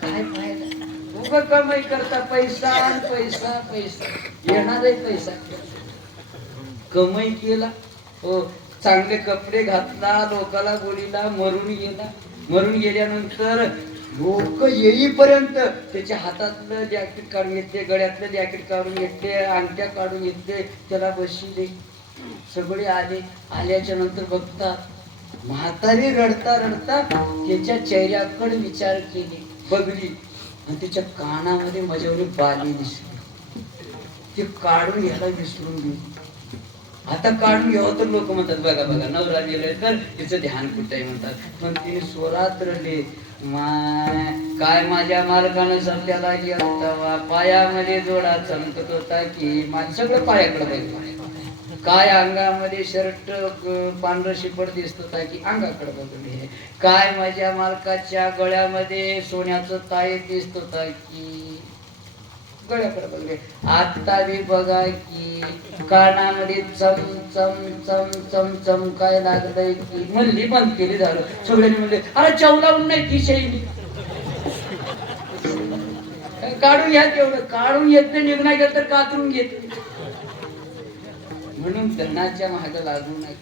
काय फायदा? उभं कमाई करता पैसा पैसा पैसा, येणार आहे पैसा. कमाई केला, हो चांगले कपडे घातला, लोकाला बोलीला, मरून गेल्यानंतर लोक येईपर्यंत त्याच्या हातातलं जॅकेट काढून घेतले, गळ्यातलं जॅकेट काढून घेतले, अंगठ्या काढून घेतले, त्याला बसले. सगळे आल्याच्या नंतर बघतात म्हातारी रडता रडता त्याच्या चेहऱ्याकडे विचार केली, बघली आणि त्याच्या कानामध्ये माझ्यावर बाली दिसली. ते काढून घ्यायला विसरून गेली. आता काढून घ्यावं तर लोक म्हणतात बघा बघा नवरा गेलाय तर तिचं ध्यान कुठे म्हणतात. पण तिने स्वरात रडले, काय माझ्या मालकानं सत्याला गेला, पायामध्ये जोडा चमकत होता की सगळं पायाकडे बघितलं. काय अंगामध्ये शर्ट पांढरं शिपट दिसत होता की अंगाकडे बघले. काय माझ्या मालकाच्या गळ्यामध्ये सोन्याचं ताई दिसत होता की गळ्याकडे बघले. आता बी बघा की कानामध्ये चम चम चम चम चम काय लागलंय की. म्हणली बंद केली, झालं. सगळ्यांनी म्हणले अरे चवलावून नाही की शैली काढून घ्या. तेवढं काढून घेतले, निर्णय घेत तर कातरून घेतले. म्हणून धनाच्या मागे लागू नये.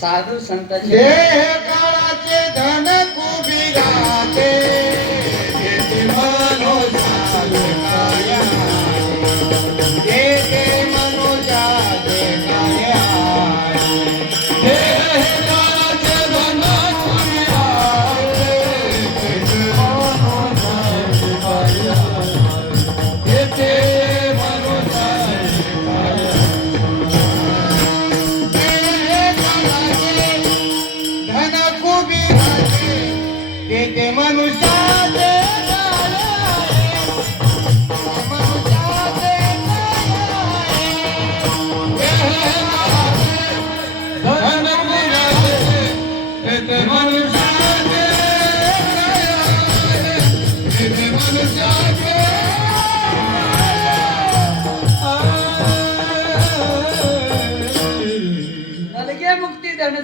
साधू संतांचे काळाचे धन कुबीराचे मनुष्य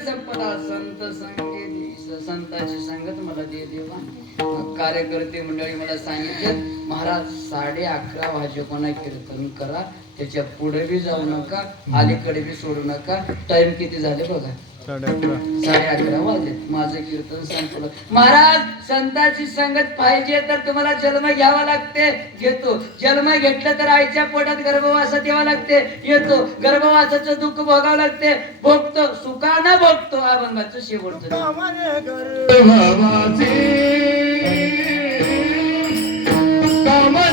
संपदा संत संगे दिस संताची संगत मला दे देवा. मग कार्यकर्ते मंडळी मला सांगितले महाराज 11:30 वाजेपर्यंत कीर्तन करा, त्याच्या पुढे बी जाऊ नका, अलीकडे बी सोडू नका. टाइम किती झाले बघा, 11:30 वाजले. माझं कीर्तन संपलं. महाराज संताची संगत पाहिजे तर तुम्हाला जन्म घ्यावा लागते, घेतो. जन्म घेतलं तर आईच्या पोटात गर्भवासात यावं लागते, येतो. गर्भवासाचं दुःख भोगावं लागते, भोगतो. सुखानं भोगतो. अभंगाचं शेवटचं Gama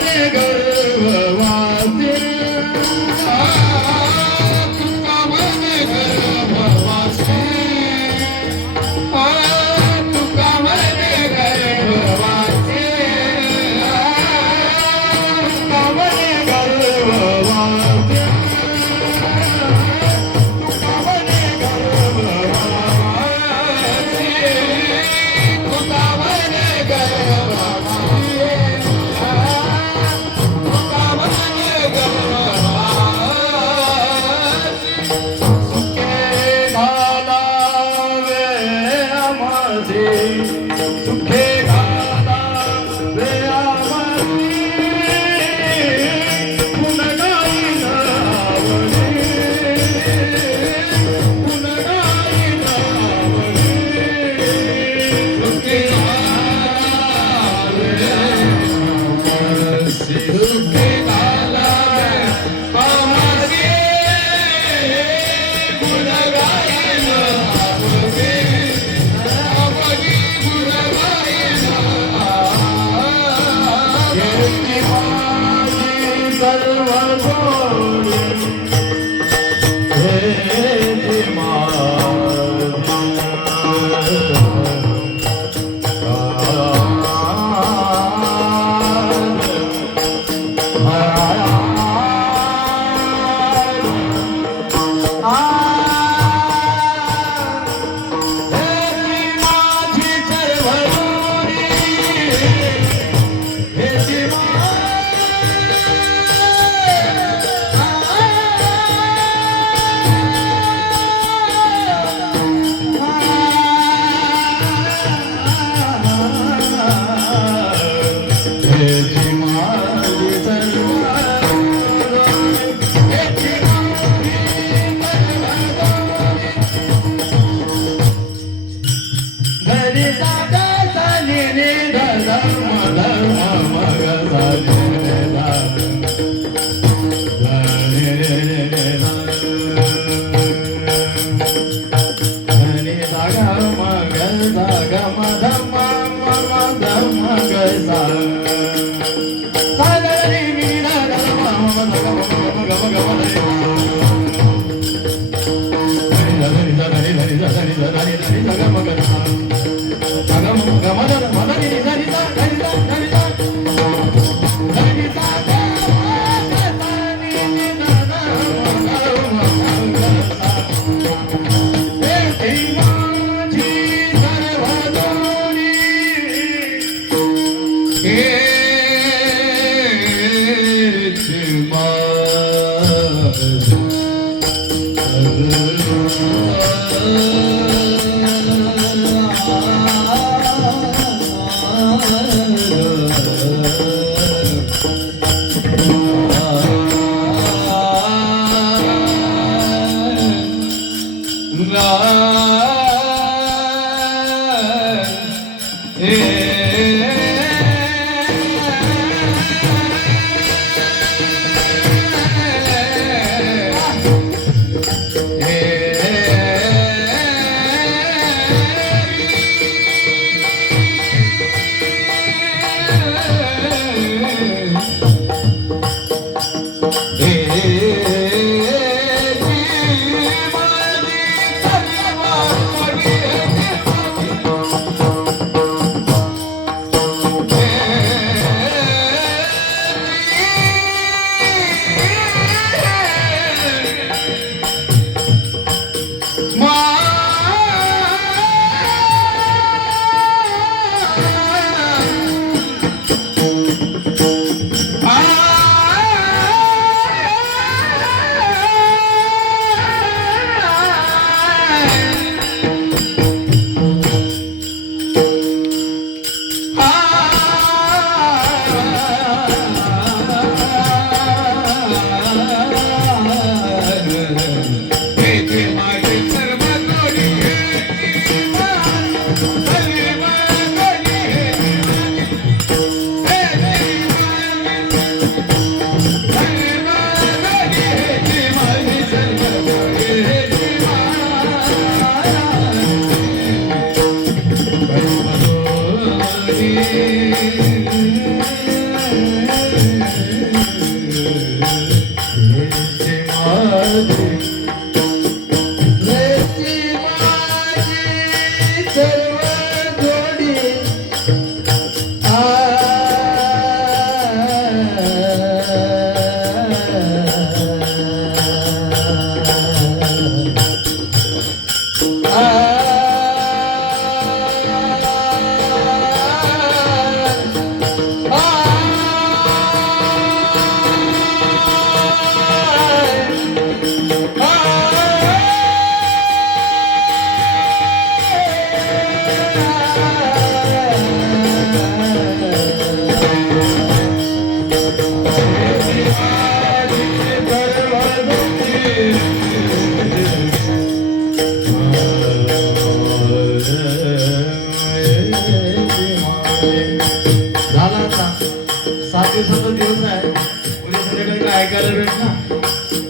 ऐकायला भेटणार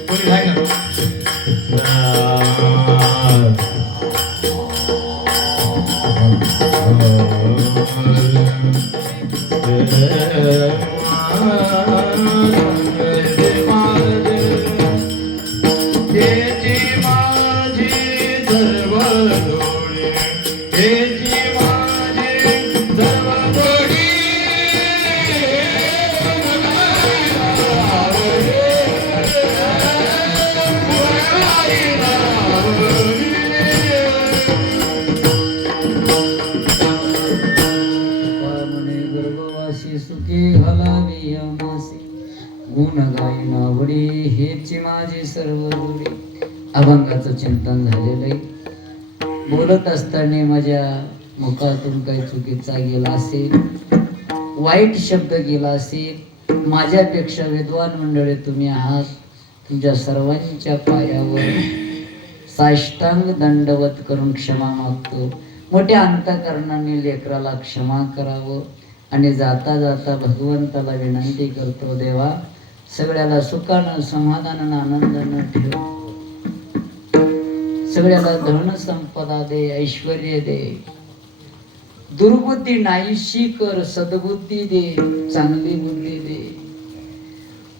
कोणी आहे का म्हणे गर्भवासी सुखी घालावी या मासी गुण गाई नावडी हेची माझी सर्व रूढी. अभंगाचं चिंतन झालेलं आहे. बोलत असताना माझ्या मुखातून काही चुकीचा गेला असेल, वाईट शब्द गेला असेल, माझ्यापेक्षा विद्वान मंडळी तुम्ही आहात. तुमच्या सर्वांच्या पायावर साष्टांग दंडवत करून क्षमा मागतो. मोठ्या अंतःकरणाने लेकराला क्षमा करावं आणि जाता जाता भगवंताला विनंती करतो, देवा सगळ्याला सुखानं समाधानानं आनंदानं ठेव, सगळ्याला धन संपदा दे, ऐश्वर्य दे, दुर्बुद्धी नाहीशी कर, सद्बुद्धी दे, चांगली बुद्धी दे,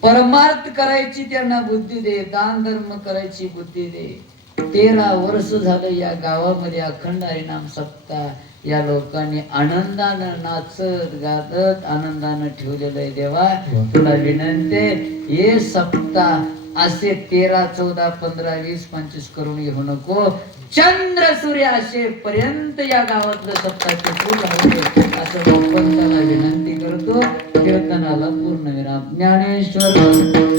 परमार्थ करायची त्यांना बुद्धी दे, दान धर्म करायची बुद्धी दे. 13 वर्ष झालं या गावामध्ये अखंड हरिनाम सप्ताह या लोकांनी आनंदानं नाचत गाजत आनंदानं ठेवलेलं आहे. देवा तुला विनंती, हे सप्ताह असे 13, 14, 15, 20, 25 करून घेऊ नको. चंद्र सूर्य असे पर्यंत या गावातलं सप्ताह पूर्ण असं भगवंताला विनंती करतो. कीर्तनाला पूर्ण विराम. ज्ञानेश्वर